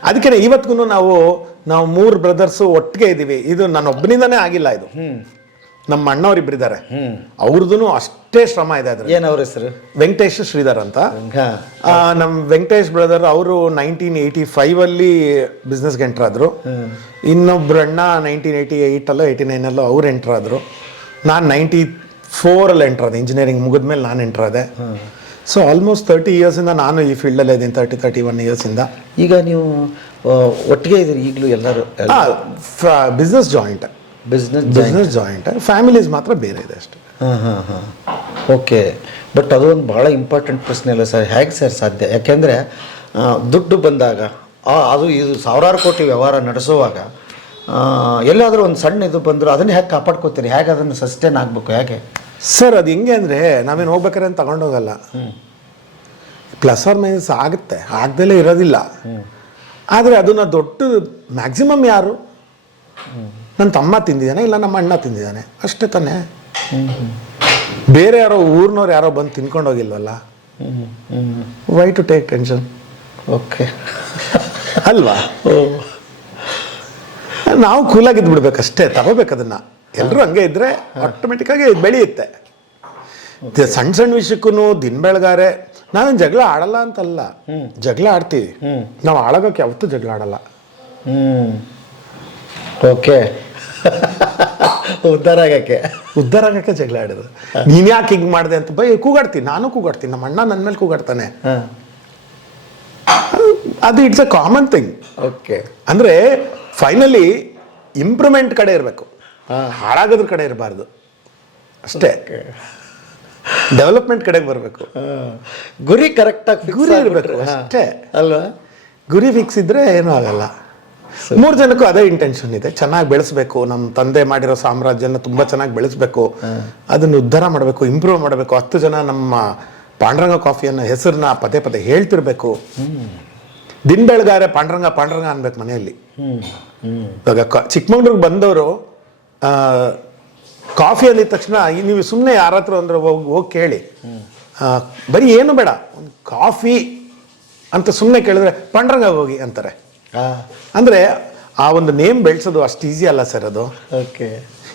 ಅದಕ್ಕೆ ಇವತ್ತಿಗೂ ನಾವು 3 ಬ್ರದರ್ಸು ಒಟ್ಟಿಗೆ ಇದ್ದೀವಿ. ಇದು ನನ್ನ ಒಬ್ಬನಿಂದಾನೇ ಆಗಿಲ್ಲ, ಇದು ನಮ್ಮ ಅಣ್ಣವ್ರಿಬ್ಬರಿದ್ದಾರೆ, ಅವ್ರದ್ದು ಅಷ್ಟೇ ಶ್ರಮ ಇದೆ. ಅದ್ರ ಏನವ್ರ ಹೆಸರು? ವೆಂಕಟೇಶ್ ಶ್ರೀಧರ್ ಅಂತ. ನಮ್ಮ ವೆಂಕಟೇಶ್ ಬ್ರದರ್ ಅವರು 1985 ಬಿಸ್ನೆಸ್ಗೆ ಎಂಟರ್ ಆದ್ರು. ಇನ್ನೊಬ್ರು ಅಣ್ಣ 1988 89 ಅವ್ರು ಎಂಟರ್ ಆದ್ರು. ನಾನು 94 ಎಂಟರ್ ಆದೆ, ಇಂಜಿನಿಯರಿಂಗ್ ಮುಗಿದ್ಮೇಲೆ ನಾನು ಎಂಟರ್ ಆದೆ. ಸೊ ಆಲ್ಮೋಸ್ಟ್ 30 ಇಯರ್ಸಿಂದ ನಾನು ಈ ಫೀಲ್ಡಲ್ಲೇ ಇದ್ದೀನಿ, 31 ಇಯರ್ಸಿಂದ. ಈಗ ನೀವು ಒಟ್ಟಿಗೆ ಇದ್ದೀರಿ ಈಗಲೂ ಎಲ್ಲರೂ? Business joint, business joint, families ಮಾತ್ರ ಬೇರೆ ಇದೆ ಅಷ್ಟೇ. ಓಕೆ. ಬಟ್ ಅದೊಂದು ಭಾಳ ಇಂಪಾರ್ಟೆಂಟ್ ಪ್ರಶ್ನೆ ಅಲ್ಲ ಸರ್, ಹೇಗೆ ಸರ್ ಸಾಧ್ಯ? ಯಾಕೆಂದರೆ ದುಡ್ಡು ಬಂದಾಗ ಅದು ಇದು ಸಾವಿರಾರು ಕೋಟಿ ವ್ಯವಹಾರ ನಡೆಸುವಾಗ ಎಲ್ಲಾದರೂ ಒಂದು ಸಣ್ಣ ಇದು ಬಂದರೂ ಅದನ್ನು ಹೇಗೆ ಕಾಪಾಡ್ಕೋತೀರಿ? ಹೇಗೆ ಅದನ್ನು ಸಸ್ಟೈನ್ ಆಗಬೇಕು? ಹೇಗೆ ಸರ್? ಅದು ಹೆಂಗೆ ಅಂದರೆ, ನಾವೇನು ಹೋಗ್ಬೇಕಾರೆ ಅಂತ ತಗೊಂಡೋಗಲ್ಲ, ಪ್ಲಸ್ ಆರ್ ಮೈನಸ್ ಆಗುತ್ತೆ, ಆಗ್ದಲೇ ಇರೋದಿಲ್ಲ. ಆದರೆ ಅದನ್ನ ದೊಡ್ಡ ಮ್ಯಾಕ್ಸಿಮಮ್ ಯಾರು, ನನ್ನ ತಮ್ಮ ತಿಂದಿದ್ದಾನೆ, ಇಲ್ಲ ನಮ್ಮ ಅಣ್ಣ ತಿಂದಿದ್ದಾನೆ, ಅಷ್ಟೇ ತಾನೇ. ಬೇರೆ ಯಾರೋ ಊರ್ನವ್ರು ಯಾರೋ ಬಂದು ತಿನ್ಕೊಂಡು ಹೋಗಿಲ್ವಲ್ಲ, why to take tension? Okay. ಅಲ್ವಾ? ನಾವು ಕೂಲಾಗಿದ್ದು ಬಿಡ್ಬೇಕಷ್ಟೇ, ತಗೋಬೇಕು ಅದನ್ನ. ಎಲ್ಲರೂ ಹಂಗೆ ಇದ್ರೆ ಆಟೋಮೆಟಿಕ್ ಆಗಿ ಬೆಳೆಯುತ್ತೆ. ಸಣ್ಣ ಸಣ್ಣ ವಿಷಯಕ್ಕೂ ದಿನ ಬೆಳಗಾರೆ ನಾವೇನು ಜಗಳ ಆಡಲ್ಲ ಅಂತಲ್ಲ, ಜಗಳ ಆಡ್ತೀವಿ. ನಾವು ಆಳೋಗಕ್ಕೆ ಯಾವತ್ತೂ ಜಗಳ ಆಡಲ್ಲ. ಓಕೆ. ಉದ್ಧಾರ ಆಗಕ್ಕೆ ಜಗಳ ಆಡೋದು. ನೀನ್ ಯಾಕೆ ಹಿಂಗ್ ಮಾಡಿದೆ ಅಂತ ಕೂಗಾಡ್ತೀನಿ, ನಾನು ಕೂಗಾಡ್ತೀನಿ, ನಮ್ಮ ಅಣ್ಣ ನನ್ನ ಮೇಲೆ ಕೂಗಾಡ್ತಾನೆ. ಅದು it's a common thing. Okay. ಅಂದ್ರೆ ಫೈನಲಿ ಇಂಪ್ರೂವ್ಮೆಂಟ್ ಕಡೆ ಇರಬೇಕು, ಹಾಳಾಗೋದ್ರ ಕಡೆ ಇರಬಾರ್ದು ಅಷ್ಟೇ. ಡೆವಲಪ್ಮೆಂಟ್ ಕಡೆಗೆ ಬರಬೇಕು. ಗುರಿ ಕರೆಕ್ಟಾಗಿ ಗುರಿ ಇರಬೇಕು ಅಷ್ಟೇ ಅಲ್ವಾ? ಗುರಿ ಫಿಕ್ಸ್ ಇದ್ರೆ ಏನೂ ಆಗಲ್ಲ. 3 ಜನಕ್ಕೂ ಅದೇ ಇಂಟೆನ್ಷನ್ ಇದೆ, ಚೆನ್ನಾಗಿ ಬೆಳೆಸ್ಬೇಕು, ನಮ್ಮ ತಂದೆ ಮಾಡಿರೋ ಸಾಮ್ರಾಜ್ಯನ ತುಂಬ ಚೆನ್ನಾಗಿ ಬೆಳೆಸ್ಬೇಕು, ಅದನ್ನು ಉದ್ಧಾರ ಮಾಡಬೇಕು, ಇಂಪ್ರೂವ್ ಮಾಡಬೇಕು. 10 ಜನ ನಮ್ಮ ಪಾಂಡುರಂಗ ಕಾಫಿಯನ್ನು ಹೆಸರನ್ನ ಪದೇ ಪದೇ ಹೇಳ್ತಿರ್ಬೇಕು. ದಿನ ಬೆಳಗಾರೆ ಪಾಂಡುರಂಗ ಪಾಂಡುರಂಗ ಅನ್ಬೇಕು ಮನೆಯಲ್ಲಿ. ಇವಾಗ ಚಿಕ್ಕಮಂಗ್ಳೂರಿಗೆ ಬಂದವರು ಕಾಫಿ ಅಂದಿದ ತಕ್ಷಣ ನೀವು ಸುಮ್ಮನೆ ಯಾರ ಹತ್ರ ಅಂದ್ರೆ ಹೋಗಿ ಕೇಳಿ, ಬರೀ ಏನು ಬೇಡ, ಒಂದು ಕಾಫಿ ಅಂತ ಸುಮ್ಮನೆ ಕೇಳಿದ್ರೆ ಪಾಂಡುರಂಗ ಹೋಗಿ ಅಂತಾರೆ. ಅಂದ್ರೆ ಆ ಒಂದು ನೇಮ್ ಬೆಳೆಸೋದು ಅಷ್ಟು ಈಸಿ ಅಲ್ಲ ಸರ್ ಅದು. ಓಕೆ.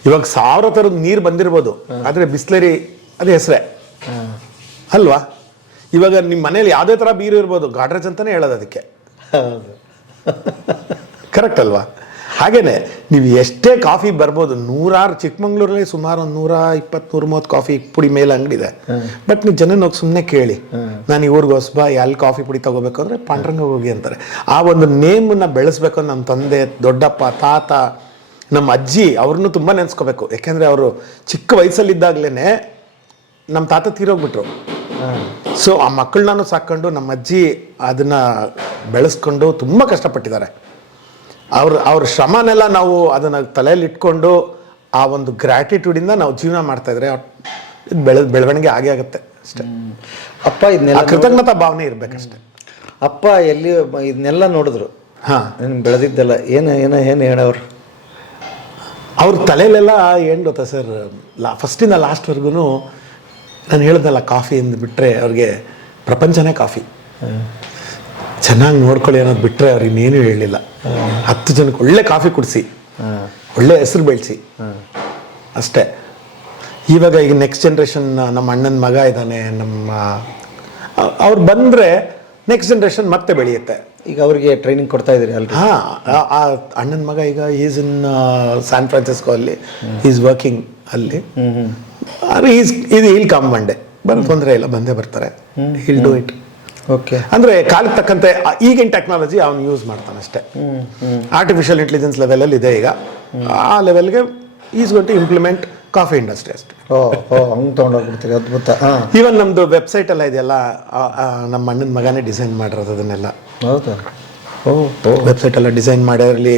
ಇವಾಗ 1000 ಥರದ ನೀರು ಬಂದಿರ್ಬೋದು, ಆದರೆ ಬಿಸ್ಲರಿ ಅದು ಹೆಸರೇ ಅಲ್ವಾ? ಇವಾಗ ನಿಮ್ಮ ಮನೇಲಿ ಯಾವುದೇ ಥರ ಬೀರು ಇರ್ಬೋದು, ಗಾಡ್ರೇಜ್ ಅಂತಾನೆ ಹೇಳೋದು ಅದಕ್ಕೆ. ಕರೆಕ್ಟ್ ಅಲ್ವಾ? ಹಾಗೇನೆ ನೀವು ಎಷ್ಟೇ ಕಾಫಿ ಬರ್ಬೋದು, 100 ಚಿಕ್ಕಮಂಗ್ಳೂರಲ್ಲಿ ಸುಮಾರು 120-130 ಕಾಫಿ ಪುಡಿ ಮೇಲೆ ಅಂಗಡಿ ಇದೆ. ಬಟ್ ನೀವು ಜನ ಹೋಗಿ ಸುಮ್ಮನೆ ಕೇಳಿ, ನಾನು ಈ ಊರಿಗೆ ಹೊಸಬ, ಎಲ್ಲಿ ಕಾಫಿ ಪುಡಿ ತಗೋಬೇಕು ಅಂದರೆ ಪಾಂಡುರಂಗ ಹೋಗಿ ಅಂತಾರೆ. ಆ ಒಂದು ನೇಮನ್ನ ಬೆಳೆಸ್ಬೇಕು. ನಮ್ಮ ತಂದೆ, ದೊಡ್ಡಪ್ಪ, ತಾತ, ನಮ್ಮ ಅಜ್ಜಿ ಅವ್ರನ್ನೂ ತುಂಬ ನೆನೆಸ್ಕೋಬೇಕು. ಯಾಕೆಂದರೆ ಅವರು ಚಿಕ್ಕ ವಯಸ್ಸಲ್ಲಿದ್ದಾಗಲೇ ನಮ್ಮ ತಾತ ತೀರೋಗ್ಬಿಟ್ರು. ಸೊ ಆ ಮಕ್ಕಳನ್ನೂ ಸಾಕೊಂಡು ನಮ್ಮ ಅಜ್ಜಿ ಅದನ್ನ ಬೆಳೆಸ್ಕೊಂಡು ತುಂಬ ಕಷ್ಟಪಟ್ಟಿದ್ದಾರೆ. ಅವ್ರ ಶ್ರಮನೆಲ್ಲ ನಾವು ಅದನ್ನ ತಲೆಯಲ್ಲಿ ಇಟ್ಕೊಂಡು ಆ ಒಂದು ಗ್ರ್ಯಾಟಿಟ್ಯೂಡಿಂದ ನಾವು ಜೀವನ ಮಾಡ್ತಾ ಇದ್ರೆ ಬೆಳವಣಿಗೆ ಆಗೇ ಆಗುತ್ತೆ ಅಷ್ಟೇ. ಅಪ್ಪ ಇದನ್ನೆಲ್ಲ ಕೃತಜ್ಞತಾ ಭಾವನೆ ಇರ್ಬೇಕಷ್ಟೆ. ಅಪ್ಪ ಎಲ್ಲಿ ಇದನ್ನೆಲ್ಲ ನೋಡಿದ್ರು, ಬೆಳೆದಿದ್ದೆಲ್ಲ ಏನು ಹೇಳೋರು? ಅವ್ರ ತಲೆಯಲ್ಲೆಲ್ಲ ಏನು ಗೊತ್ತಾ ಸರ್, ಫಸ್ಟಿಂದ ಲಾಸ್ಟ್ವರೆಗೂ ನಾನು ಹೇಳ್ದಲ್ಲ, ಕಾಫಿ ಎಂದು ಬಿಟ್ಟರೆ ಅವ್ರಿಗೆ ಪ್ರಪಂಚನೇ ಕಾಫಿ. ಚೆನ್ನಾಗಿ ನೋಡ್ಕೊಳ್ಳಿ ಅನ್ನೋದು ಬಿಟ್ಟರೆ ಅವ್ರಿಗೆ ಇನ್ನೇನು ಹೇಳಲಿಲ್ಲ. 10 ಜನಕ್ಕೆ ಒಳ್ಳೆ ಕಾಫಿ ಕುಡಿಸಿ, ಒಳ್ಳೆ ಹೆಸರು ಬೆಳೆಸಿ ಅಷ್ಟೇ. ಇವಾಗ ಈಗ ನೆಕ್ಸ್ಟ್ ಜನ್ರೇಷನ್, ನಮ್ಮ ಅಣ್ಣನ ಮಗ ಇದ್ದಾನೆ, ಅವ್ರು ಬಂದರೆ ನೆಕ್ಸ್ಟ್ ಜನ್ರೇಷನ್ ಮತ್ತೆ ಬೆಳೆಯುತ್ತೆ. ಈಗ ಅವ್ರಿಗೆ ಟ್ರೈನಿಂಗ್ ಕೊಡ್ತಾ ಇದ್ದೀರಿ ಅಲ್ರಿ? ಆ ಅಣ್ಣನ ಮಗ ಈಗ ಈಸ್ ಇನ್ ಸ್ಯಾನ್ ಫ್ರಾನ್ಸಿಸ್ಕೋ, ಅಲ್ಲಿ ಈಸ್ ವರ್ಕಿಂಗ್ ಅಲ್ಲಿ. ಇಲ್ಲಿ ಕಮ್ ಮಂಡೆ ಬರೋ ತೊಂದರೆ ಇಲ್ಲ, ಬಂದೇ ಬರ್ತಾರೆ. Hill do it. ಓಕೆ. ಅಂದ್ರೆ ಕಾಲಕ್ಕೆ ತಕ್ಕಂತೆ ಈಗಿನ ಟೆಕ್ನಾಲಜಿ ಅವನು ಯೂಸ್ ಮಾಡ್ತಾನೆ ಅಷ್ಟೇ. ಆರ್ಟಿಫಿಷಿಯಲ್ ಇಂಟೆಲಿಜೆನ್ಸ್ ಲೆವೆಲಲ್ಲಿ ಇದೆ ಈಗ, ಆ ಲೆವೆಲ್ಗೆ is gone to implement coffee industry ಅಷ್ಟೇ. ಹಂಗೆ ತೊಗೊಂಡೋಗ್ಬಿಡ್ತೀರಿ, ಅದ್ಭುತ. ಈವನ್ ನಮ್ದು ವೆಬ್ಸೈಟ್ ಎಲ್ಲ ಇದೆಯಲ್ಲ, ನಮ್ಮ ಅಣ್ಣನ ಮಗನೇ ಡಿಸೈನ್ ಮಾಡಿರೋದು ಅದನ್ನೆಲ್ಲ. ಹೌದಾ? ವೆಬ್ಸೈಟ್ ಎಲ್ಲ ಡಿಸೈನ್ ಮಾಡಿ ಅದರಲ್ಲಿ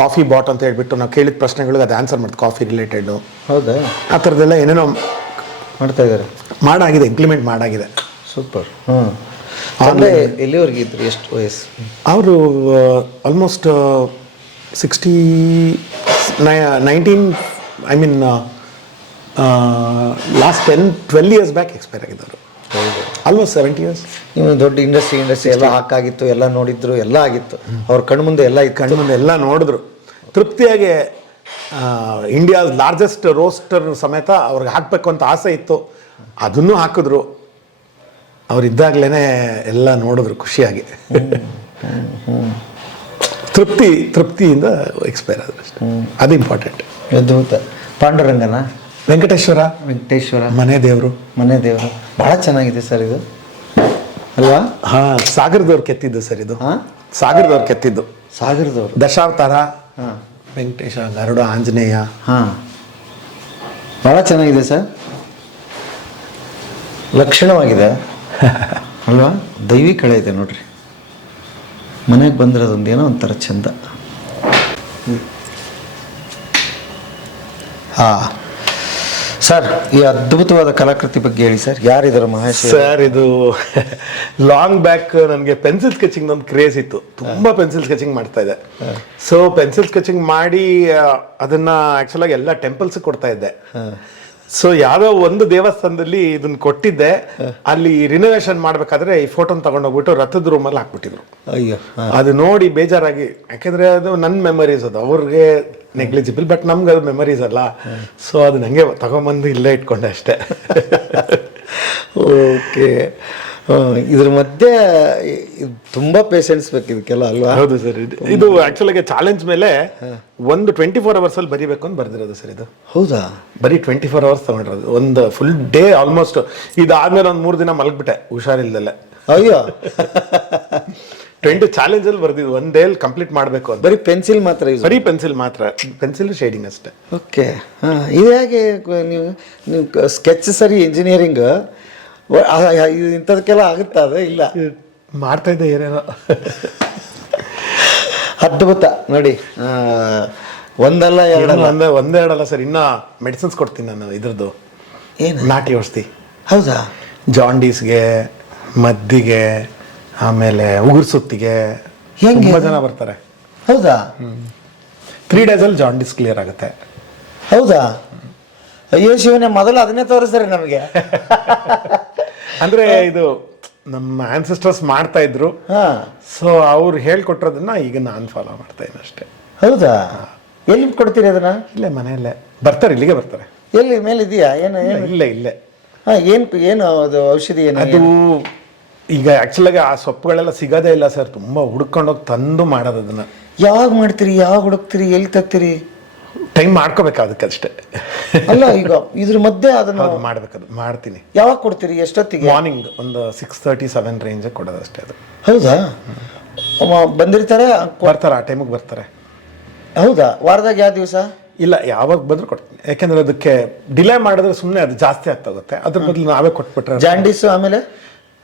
ಕಾಫಿ ಬಾಟ್ ಅಂತ ಹೇಳ್ಬಿಟ್ಟು ನಾವು ಕೇಳಿದ ಪ್ರಶ್ನೆಗಳಿಗೆ ಅದು ಆನ್ಸರ್ ಮಾಡ್ತೀವಿ, ಕಾಫಿ ರಿಲೇಟೆಡ್. ಹೌದಾ? ಆ ಥರದ್ದೆಲ್ಲ ಏನೇನೋ ಮಾಡ್ತಾ ಇದ್ದಾರೆ, ಮಾಡಾಗಿದೆ, ಇಂಪ್ಲಿಮೆಂಟ್ ಮಾಡಾಗಿದೆ. ಸೂಪರ್. ಅಂದರೆ ಎಲ್ಲಿವರೆಗೆ ಇದ್ರು, ಎಷ್ಟು ವಯಸ್ಸು? ಅವರು almost 19 I mean last 10-12 years back expire ಆಗಿದ್ದವರು. Almost 70 years. ನೀವು ದೊಡ್ಡ ಇಂಡಸ್ಟ್ರಿ ಎಲ್ಲ ಹಾಕಾಗಿತ್ತು, ಎಲ್ಲ ನೋಡಿದ್ರು, ಎಲ್ಲ ಆಗಿತ್ತು ಅವ್ರ ಕಣ್ಮುಂದೆ, ಎಲ್ಲ ಕಣ್ಮುಂದೆ ಎಲ್ಲ ನೋಡಿದ್ರು. ತೃಪ್ತಿಯಾಗಿ ಇಂಡಿಯಾಸ್ ಲಾರ್ಜೆಸ್ಟ್ ರೋಸ್ಟರ್ ಸಮೇತ ಅವ್ರಿಗೆ ಹಾಕಬೇಕು ಅಂತ ಆಸೆ ಇತ್ತು, ಅದನ್ನು ಹಾಕಿದ್ರು. ಅವರಿದ್ದಾಗಲೇ ಎಲ್ಲ ನೋಡಿದ್ರು ಖುಷಿಯಾಗಿ. ತೃಪ್ತಿಯಿಂದ ಎಕ್ಸ್ಪೈರ್ ಆದ್ರು ಅಷ್ಟೇ. ಅದು ಇಂಪಾರ್ಟೆಂಟ್. ಅದ್ಭುತ. ಪಾಂಡುರಂಗನ ವೆಂಕಟೇಶ್ವರ ಮನೆ ದೇವರು ಭಾಳ ಚೆನ್ನಾಗಿದೆ ಸರ್ ಇದು, ಅಲ್ವಾ? ಸಾಗರದವ್ರು ಕೆತ್ತಿದ್ದು ಸರ್ ಇದು. ಸಾಗರದವ್ರು ಕೆತ್ತಿದ್ದು, ಸಾಗರದವ್ರು ದಶಾವತಾರ, ವೆಂಕಟೇಶ, ಗರುಡ, ಆಂಜನೇಯ. ಭಾಳ ಚೆನ್ನಾಗಿದೆ ಸರ್, ಲಕ್ಷಣವಾಗಿದೆ ಅಲ್ವಾ? ದೈವಿ ಕಳೆ ಇದೆ ನೋಡ್ರಿ. ಮನೆಗೆ ಬಂದಿರೋದೊಂದು ಏನೋ ಒಂಥರ ಚಂದ. ಸರ್, ಈ ಅದ್ಭುತವಾದ ಕಲಾಕೃತಿ ಬಗ್ಗೆ ಹೇಳಿ ಸರ್. ಯಾರಿದ್ದಾರೆ ಮಹೇಶ್ ಸರ್? ಇದು ಲಾಂಗ್ ಬ್ಯಾಕ್ ನನಗೆ ಪೆನ್ಸಿಲ್ ಸ್ಕೆಚಿಂಗ್ ಒಂದು ಕ್ರೇಜ್ ಇತ್ತು, ತುಂಬಾ ಪೆನ್ಸಿಲ್ ಸ್ಕೆಚಿಂಗ್ ಮಾಡ್ತಾ ಇದ್ದೆ. ಸೊ ಪೆನ್ಸಿಲ್ ಸ್ಕೆಚಿಂಗ್ ಮಾಡಿ ಅದನ್ನ ಆಕ್ಚುಲ್ ಆಗಿ ಎಲ್ಲ ಟೆಂಪಲ್ಸ್ ಕೊಡ್ತಾ ಇದ್ದೆ. ಸೊ ಯಾವುದೋ ಒಂದು ದೇವಸ್ಥಾನದಲ್ಲಿ ಇದನ್ನ ಕೊಟ್ಟಿದ್ದೆ, ಅಲ್ಲಿ ರಿನೋವೇಷನ್ ಮಾಡ್ಬೇಕಾದ್ರೆ ಈ ಫೋಟೋನ ತಗೊಂಡೋಗ್ಬಿಟ್ಟು ರಥದ ರೂಮಲ್ಲಿ ಹಾಕ್ಬಿಟ್ಟಿದ್ರು. ಅಯ್ಯೋ ಅದು ನೋಡಿ ಬೇಜಾರಾಗಿ, ಯಾಕೆಂದ್ರೆ ಅದು ನನ್ನ ಮೆಮರೀಸ್, ಅದು ಅವ್ರಿಗೆ ನೆಗ್ಲಿಜಿಬಲ್, ಬಟ್ ನಮ್ಗೆ ಅದು ಮೆಮರೀಸ್ ಅಲ್ಲ. ಸೊ ಅದು ನಂಗೆ ತಗೊಂಬಂದು ಇಲ್ಲೇ ಇಟ್ಕೊಂಡೆ ಅಷ್ಟೇ. ಓಕೆ. ಇದ್ರ ಮಧ್ಯೆ ತುಂಬಾ ಪೇಷನ್ಸ್ ಬೇಕು ಇದಕ್ಕೆಲ್ಲ ಅಲ್ವಾ? ಹೌದು ಸರ್. ಇದು ಆಕ್ಚುಲಿ ಚಾಲೆಂಜ್ ಮೇಲೆ ಒಂದು 24 hours ಅಲ್ಲಿ ಬರಿಬೇಕು ಅಂತ ಬರ್ದಿರೋದು ಸರ್. ಇದು ಹೌದಾ? ಬರೀ 24 hours ತಗೊಂಡಿರೋದು, ಒಂದು ಫುಲ್ ಡೇ ಆಲ್ಮೋಸ್ಟ್. ಇದಾದ್ಮೇಲೆ ಒಂದು 3 ದಿನ ಮಲಗ್ಬಿಟ್ಟೆ ಹುಷಾರಿಲ್ದಲೆ. ಅಯ್ಯೋ. 20 ಚಾಲೆಂಜ್ ಅಲ್ಲಿ ಬರ್ದಿದ್ದು, ಒನ್ ಡೇ ಕಂಪ್ಲೀಟ್ ಮಾಡಬೇಕು ಅಂತ. ಬರೀ ಪೆನ್ಸಿಲ್ ಮಾತ್ರ ಯೂಸ್? ಬರೀ ಪೆನ್ಸಿಲ್ ಮಾತ್ರ, ಪೆನ್ಸಿಲ್ ಶೇಡಿಂಗ್ ಅಷ್ಟೇ. ಓಕೆ. ಇದು ಹೇಗೆ ನೀವು ಸ್ಕೆಚ್ ಸರಿ, ಇಂಜಿನಿಯರಿಂಗ್ ಇಂಥದಕ್ಕೆಲ್ಲ ಆಗುತ್ತಾ? ಅದು ಇಲ್ಲ, ಮಾಡ್ತಾ ಇದ್ದೆ ಏನೇನೋ. ಅದ್ಭುತ ನೋಡಿ. ಒಂದಲ್ಲ ಎರಡಲ್ಲ. ಒಂದೇ ಎರಡಲ್ಲ ಸರ್, ಇನ್ನ ಮೆಡಿಸಿನ್ಸ್ ಕೊಡ್ತೀನಿ ನಾನು ಇದ್ರದ್ದು. ಏನು? ನಾಟಿ ಔಷಧಿ. ಹೌದಾ? ಜಾಂಡೀಸ್ಗೆ, ಮದ್ದಿಗೆ, ಆಮೇಲೆ ಉಗುರು ಸುತ್ತಿಗೆ ತುಂಬಾ ಜನ ಬರ್ತಾರೆ. ಹೌದಾ? 3 days ಅಲ್ಲಿ ಜಾಂಡೀಸ್ ಕ್ಲಿಯರ್ ಆಗುತ್ತೆ. ಹೌದಾ? ಅಯ್ಯೋ ಶಿವನೇ, ಮೊದಲು ಅದನ್ನೇ ತೋರಿಸ್ತಾರೆ ನಮಗೆ. ಅಂದ್ರೆ ಇದು ನಮ್ಮ ಆನ್ಸೆಸ್ಟರ್ಸ್ ಮಾಡ್ತಾ ಇದ್ರು, ಸೊ ಅವ್ರು ಹೇಳ್ಕೊಟ್ಟಿರೋದನ್ನ ಈಗ ನಾನು ಫಾಲೋ ಮಾಡ್ತಾ ಇದ್ದೀನಿ ಅಷ್ಟೇ. ಹೌದಾ? ಎಲ್ಲಿ ಕೊಡ್ತೀರಿ ಅದನ್ನ? ಇಲ್ಲೇ ಮನೆಯಲ್ಲೇ ಬರ್ತಾರೆ, ಇಲ್ಲಿಗೆ ಬರ್ತಾರೆ. ಎಲ್ಲಿ ಮೇಲೆ ಇದೆಯಾ? ಏನು? ಇಲ್ಲೇ ಇಲ್ಲೇ. ಏನು ಅದು ಔಷಧಿ? ಏನು ಅದು ಈಗ ಆಕ್ಚುಲಾಗಿ ಆ ಸೊಪ್ಪುಗಳೆಲ್ಲ ಸಿಗೋದೇ ಇಲ್ಲ ಸರ್, ತುಂಬಾ ಹುಡ್ಕೊಂಡೋಗಿ ತಂದು ಮಾಡೋದು. ಅದನ್ನ ಯಾವಾಗ ಮಾಡ್ತೀರಿ? ಯಾವಾಗ ಹುಡುಕ್ತೀರಿ? ಎಲ್ಲಿ ತತ್ತೀರಿ? ಟೈಮ್ ಮಾಡ್ಕೋಬೇಕು ಅದಕ್ಕಷ್ಟೇ. ಅಲ್ಲ, ಈಗ ಇದ್ರ ಮಧ್ಯೆ ಅದನ್ನ ಮಾಡ್ಬೇಕದು, ಮಾಡ್ತೀನಿ. ಯಾವಾಗ ಕೊಡ್ತೀರಿ? ಎಷ್ಟೊತ್ತಿಗೆ? ಮಾರ್ನಿಂಗ್ ಒಂದು 6:30-7 ರೇಂಜ್ ಕೊಡೋದು ಅಷ್ಟೇ. ಅದು ಹೌದಾ? ಬಂದಿರ್ತಾರೆ, ಬರ್ತಾರೆ, ಆ ಟೈಮಿಗೆ ಬರ್ತಾರೆ. ಹೌದಾ? ವಾರದಾಗ ಯಾವ ದಿವಸ? ಇಲ್ಲ, ಯಾವಾಗ ಬಂದ್ರು ಕೊಡ್ತೀನಿ. ಯಾಕೆಂದ್ರೆ ಅದಕ್ಕೆ ಡಿಲೇ ಮಾಡಿದ್ರೆ ಸುಮ್ಮನೆ ಅದು ಜಾಸ್ತಿ ಆಗ್ತಾ ಹೋಗುತ್ತೆ. ಅದ್ರ ಬದಲು ನಾವೇ ಕೊಟ್ಬಿಟ್ರೆ. ಜಾಂಡೀಸು, ಆಮೇಲೆ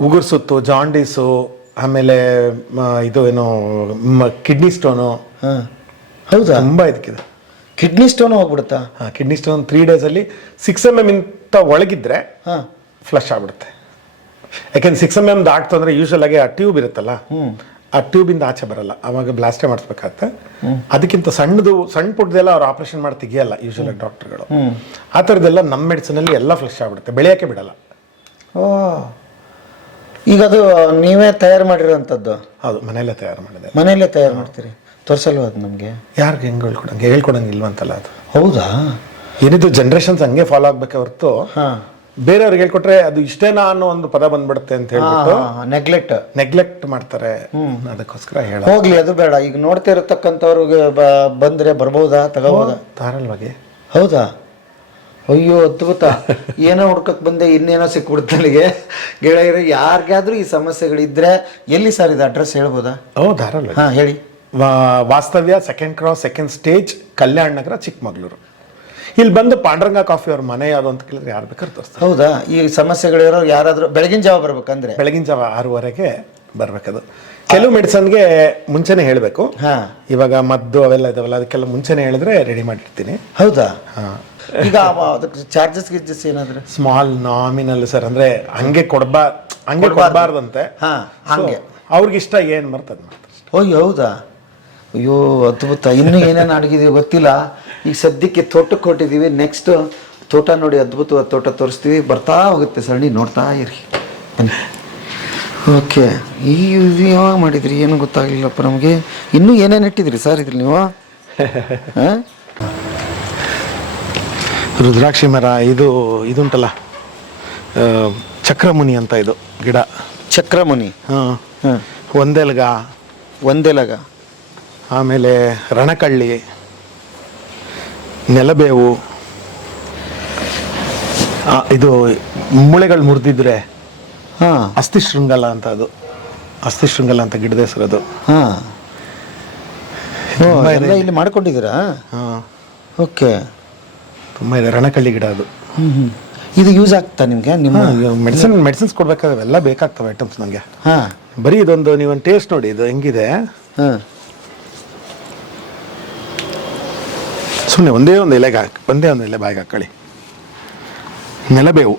ಉಗುರು ಸುತ್ತು, ಜಾಂಡೀಸು, ಆಮೇಲೆ ಇದು ಏನೋ ಕಿಡ್ನಿ ಸ್ಟೋನು. ಹೌದಾ? ತುಂಬಾ ಇದಕ್ಕಿದೆ. ಕಿಡ್ನಿ ಸ್ಟೋನ್ ಹೋಗ್ಬಿಡುತ್ತಾ? ಕಿಡ್ನಿ ಸ್ಟೋನ್ 3 days ಅಲ್ಲಿ 6 mm ಇಂತ ಒಳಗಿದ್ರೆ ಫ್ಲಶ್ ಆಗ್ಬಿಡುತ್ತೆ. ಯಾಕೆಂದ್ರೆ 6 mm ದಾಟ್ತು ಅಂದ್ರೆ ಯೂಶಲ್ ಆಗಿ ಆ ಟ್ಯೂಬ್ ಇರುತ್ತಲ್ಲ, ಆ ಟ್ಯೂಬಿಂದ ಆಚೆ ಬರಲ್ಲ, ಅವಾಗ ಬ್ಲಾಸ್ಟೇ ಮಾಡಿಸ್ಬೇಕಾಗತ್ತೆ. ಅದಕ್ಕಿಂತ ಸಣ್ಣ ಪುಟ್ಟದೆಲ್ಲ ಅವ್ರು ಆಪರೇಷನ್ ಮಾಡಿ ತೆಗಿಯಲ್ಲ ಯೂಶಲ್ ಆಗಿ ಡಾಕ್ಟರ್ಗಳು. ಆ ಥರದ್ದೆಲ್ಲ ನಮ್ಮ ಮೆಡಿಸಿನ್ ಅಲ್ಲಿ ಎಲ್ಲ ಫ್ಲಶ್ ಆಗ್ಬಿಡುತ್ತೆ, ಬೆಳೆಯೋಕೆ ಬಿಡಲ್ಲ. ಓ, ಈಗ ಅದು ನೀವೇ ತಯಾರು ಮಾಡಿರೋಂಥದ್ದು? ಹೌದು, ಮನೆಯಲ್ಲೇ ತಯಾರು ಮಾಡಿದೆ. ಮನೆಯಲ್ಲೇ ತಯಾರು ಮಾಡ್ತೀರಿ? ತೋರಿಸಲ್ವ ಅದು ನಮಗೆ? ಯಾರಿಗೆ ಹೆಂಗೆ ಹೇಳ್ಕೊಡಂಗಿಲ್ವಂತಲ್ಲ ಅದು. ಹೌದಾ? ಏನಿದು ಜನರೇಷನ್ಸ್ ಹಂಗೆ ಫಾಲೋ ಆಗ್ಬೇಕೆ ಹೊರತು ಬೇರೆಯವ್ರಿಗೆ ಹೇಳ್ಕೊಟ್ರೆ ಅದು ಇಷ್ಟೇನಾ ಅನ್ನೋ ಒಂದು ಪದ ಬಂದ್ಬಿಡುತ್ತೆ ಅಂತ ಹೇಳ್ಬಿಟ್ಟು ನೆಗ್ಲೆಕ್ಟ್ ಮಾಡ್ತಾರೆ. ಅದಕ್ಕೋಸ್ಕರ ಹೇಳ ಹೋಗ್ಲಿ, ಅದು ಬೇಡ. ಈಗ ನೋಡ್ತಾ ಇರತಕ್ಕಂಥವ್ರಿಗೆ ಬಂದ್ರೆ ಬರ್ಬೋದಾ? ತಗೋಬೋದಾ? ಧಾರಾಳವಾಗಿ. ಹೌದಾ? ಅಯ್ಯೋ ಅದ್ಭುತ. ಏನೋ ಹುಡ್ಕಕ್ ಬಂದೆ, ಇನ್ನೇನೋ ಸಿಕ್ಬಿಡುತ್ತೆ ನನಗೆ. ಗೆಳೆಯರು ಯಾರಿಗಾದ್ರೂ ಈ ಸಮಸ್ಯೆಗಳಿದ್ರೆ ಎಲ್ಲಿ ಸರ್ ಇದು ಅಡ್ರೆಸ್ ಹೇಳ್ಬೋದಾ? ಧಾರಾಳವಾಗಿ. ಹೇಳಿ. ವಾಸ್ತವ್ಯ 2nd Cross 2nd Stage, ಕಲ್ಯಾಣ ನಗರ, ಚಿಕ್ಕಮಗಳೂರು. ಇಲ್ಲಿ ಬಂದು ಪಾಂಡುರಂಗ ಕಾಫಿ ಅವ್ರ ಮನೆ ಯಾವುದು ಅಂತ ಕೇಳಿದ್ರೆ ಯಾರು ಬೇಕಾದ್ರೆ ತೋರಿಸ್ತಾರೆ. ಹೌದಾ? ಈ ಸಮಸ್ಯೆಗಳಿರೋ ಯಾರಾದ್ರೂ ಬೆಳಗಿನ ಜಾವ ಬರ್ಬೇಕಂದ್ರೆ? ಬೆಳಗಿನ ಜಾವ 6:30ಗೆ ಬರ್ಬೇಕದು. ಕೆಲವು ಮೆಡಿಸನ್ಗೆ ಮುಂಚೆನೆ ಹೇಳಬೇಕು. ಇವಾಗ ಮದ್ದು ಅವೆಲ್ಲ ಇದಾವಲ್ಲ, ಅದಕ್ಕೆಲ್ಲ ಮುಂಚೆನೆ ಹೇಳಿದ್ರೆ ರೆಡಿ ಮಾಡಿರ್ತೀನಿ. ಹೌದಾ? ಈಗ ಅದಕ್ಕೆ ಚಾರ್ಜಸ್ ಗಿರ್ಜಸ್ ಏನಾದ್ರೆ? ಸ್ಮಾಲ್ ನಾಮಿನಲ್ ಸರ್, ಅಂದ್ರೆ ಹಂಗೆ ಕೊಡಬಾರ್ದಂತೆ. ಹಂಗೆ ಅವ್ರಿಗೆ ಇಷ್ಟ ಏನ್ ಬರ್ತದೆ ಮಾಡ್ತಾರೆ. ಅಯ್ಯೋ ಹೌದಾ? ಅಯ್ಯೋ ಅದ್ಭುತ. ಇನ್ನೂ ಏನೇನು ಅಡಗಿದೀವಿ ಗೊತ್ತಿಲ್ಲ. ಈಗ ಸದ್ಯಕ್ಕೆ ತೋಟಕ್ಕೆ ಕೊಟ್ಟಿದ್ದೀವಿ. ನೆಕ್ಸ್ಟ್ ತೋಟ ನೋಡಿ, ಅದ್ಭುತವಾದ ತೋಟ ತೋರಿಸ್ತೀವಿ. ಬರ್ತಾ ಹೋಗುತ್ತೆ ಸರಣಿ, ನೋಡ್ತಾ ಇರಿ. ಓಕೆ. ಇದು ಯಾವಾಗ ಮಾಡಿದ್ರಿ? ಏನು ಗೊತ್ತಾಗಲಿಲ್ಲಪ್ಪ ನಮಗೆ. ಇನ್ನೂ ಏನೇನು ಇಟ್ಟಿದ್ರಿ ಸರ್ ಇದ್ರಲ್ಲಿ ನೀವು? ರುದ್ರಾಕ್ಷಿ ಮರ, ಇದುಂಟಲ್ಲ ಚಕ್ರಮುನಿ ಅಂತ, ಇದು ಗಿಡ. ಚಕ್ರಮುನಿ? ಒಂದೆಲಗ, ಆಮೇಲೆ ರಣಕಳ್ಳಿ, ನೆಲಬೇವು. ಇದು ಮೂಳೆಗಳು ಮುರಿದಿದ್ರೆ ಅಸ್ಥಿಶೃಂಗಲ ಅಂತ, ಅದು ಅಸ್ಥಿಶೃಂಗಲ ಅಂತ ಗಿಡದ ಹೆಸರು ಅದು. ಇಲ್ಲಿ ಮಾಡ್ಕೊಂಡಿದ್ದೀರಾ? ಓಕೆ. ತುಂಬ ಇದೆ. ರಣಕಳ್ಳಿ ಗಿಡ ಅದು. ಇದು ಯೂಸ್ ಆಗ್ತಾ ನಿಮಗೆ? ನಿಮ್ಮ ಮೆಡಿಸಿನ್ಸ್ ಕೊಡ್ಬೇಕಾದ್ರೆ ಎಲ್ಲ ಬೇಕಾಗ್ತವೆ ಐಟಮ್ಸ್ ನನಗೆ. ಬರೀ ಇದೊಂದು ನೀವೊಂದು ಟೇಸ್ಟ್ ನೋಡಿ, ಇದು ಹೆಂಗಿದೆ. ಸುಮ್ಮನೆ ಒಂದೇ ಒಂದು ಎಲೆ ಬಾಯಿಗೆ ಹಾಕೊಳ್ಳಿ. ನೆಲಬೇವು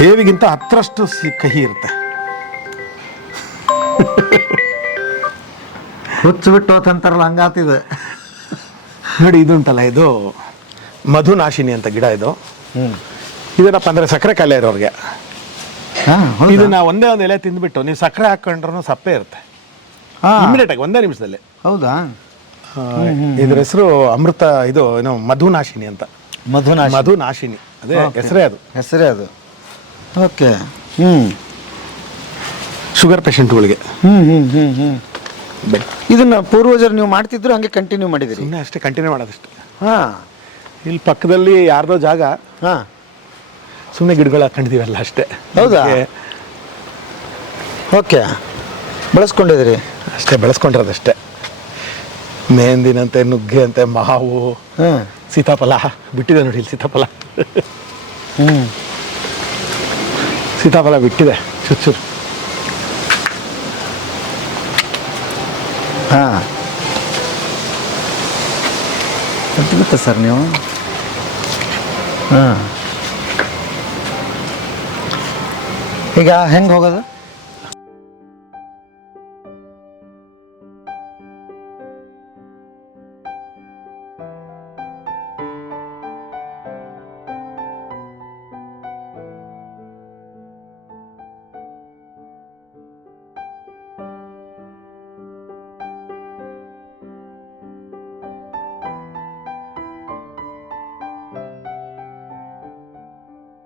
ಬೇವಿಗಿಂತ 10ರಷ್ಟು ಕಹಿ ಇರುತ್ತೆ. ಹುಚ್ಚು ಬಿಟ್ಟು ಅಂತಾರಲ್ಲ, ಹಂಗಾತಿದೆ ನೋಡಿ. ಇದುಂಟಲ್ಲ, ಇದು ಮಧುನಾಶಿನಿ ಅಂತ ಗಿಡ ಇದು. ಹ್ಞೂ ಇದನ್ನಪ್ಪ ಅಂದರೆ ಸಕ್ಕರೆ ಕಾಯಿಲೆ ಇರೋರಿಗೆ ಹಾಂ ಇದನ್ನ ಒಂದೇ ಒಂದು ಎಲೆ ತಿಂದ್ಬಿಟ್ಟು ನೀವು ಸಕ್ಕರೆ ಹಾಕೊಂಡ್ರೂ ಸಪ್ಪೆ ಇರುತ್ತೆ. ಹಾಂ ಇಮಿಡಿಯೇಟ್ ಆಗಿ ಒಂದೇ ನಿಮಿಷದಲ್ಲಿ. ಹೌದಾ? ಇದ್ರ ಹೆಸರು ಅಮೃತ, ಇದು ಏನು ಮಧುನಾಶಿನಿ ಅಂತ. ಮಧುನಾಶಿನಿ ಅದೇ ಹೆಸರೇ ಅದು. ಹೆಸರೇ ಅದು. ಓಕೆ. ಹ್ಞೂ ಶುಗರ್ ಪೇಷಂಟ್ಗಳಿಗೆ. ಇದನ್ನ ಪೂರ್ವಜರು ನೀವು ಮಾಡ್ತಿದ್ರು, ಹಂಗೆ ಕಂಟಿನ್ಯೂ ಮಾಡಿದಿರಿ? ಸುಮ್ಮನೆ ಅಷ್ಟೇ ಕಂಟಿನ್ಯೂ ಮಾಡೋದಷ್ಟೇ. ಹಾಂ. ಇಲ್ಲಿ ಪಕ್ಕದಲ್ಲಿ ಯಾರ್ದೋ ಜಾಗ, ಹಾಂ. ಸುಮ್ಮನೆ ಗಿಡಗಳು ಹಾಕೊಂಡಿದ್ದೀವಲ್ಲ ಅಷ್ಟೇ. ಹೌದಾ? ಓಕೆ. ಬೆಳೆಸ್ಕೊಂಡಿದ್ದೀರಿ? ಅಷ್ಟೇ, ಬೆಳೆಸ್ಕೊಂಡಿರೋದಷ್ಟೇ. ಮೆಹಂದಿನಂತೆ, ನುಗ್ಗೆ ಅಂತೆ, ಮಾವು, ಹಾಂ. ಸೀತಾಫಲ ಬಿಟ್ಟಿದೆ ನೋಡಿ ಇಲ್ಲಿ. ಸೀತಾಫಲ ಹ್ಞೂ ಸೀತಾಫಲ ಬಿಟ್ಟಿದೆ ಚುಚ್ಚೂರು. ಹಾಂ. ಗೊತ್ತಾ ಸರ್ ನೀವು? ಹಾಂ. ಈಗ ಹೆಂಗೆ ಹೋಗೋದು?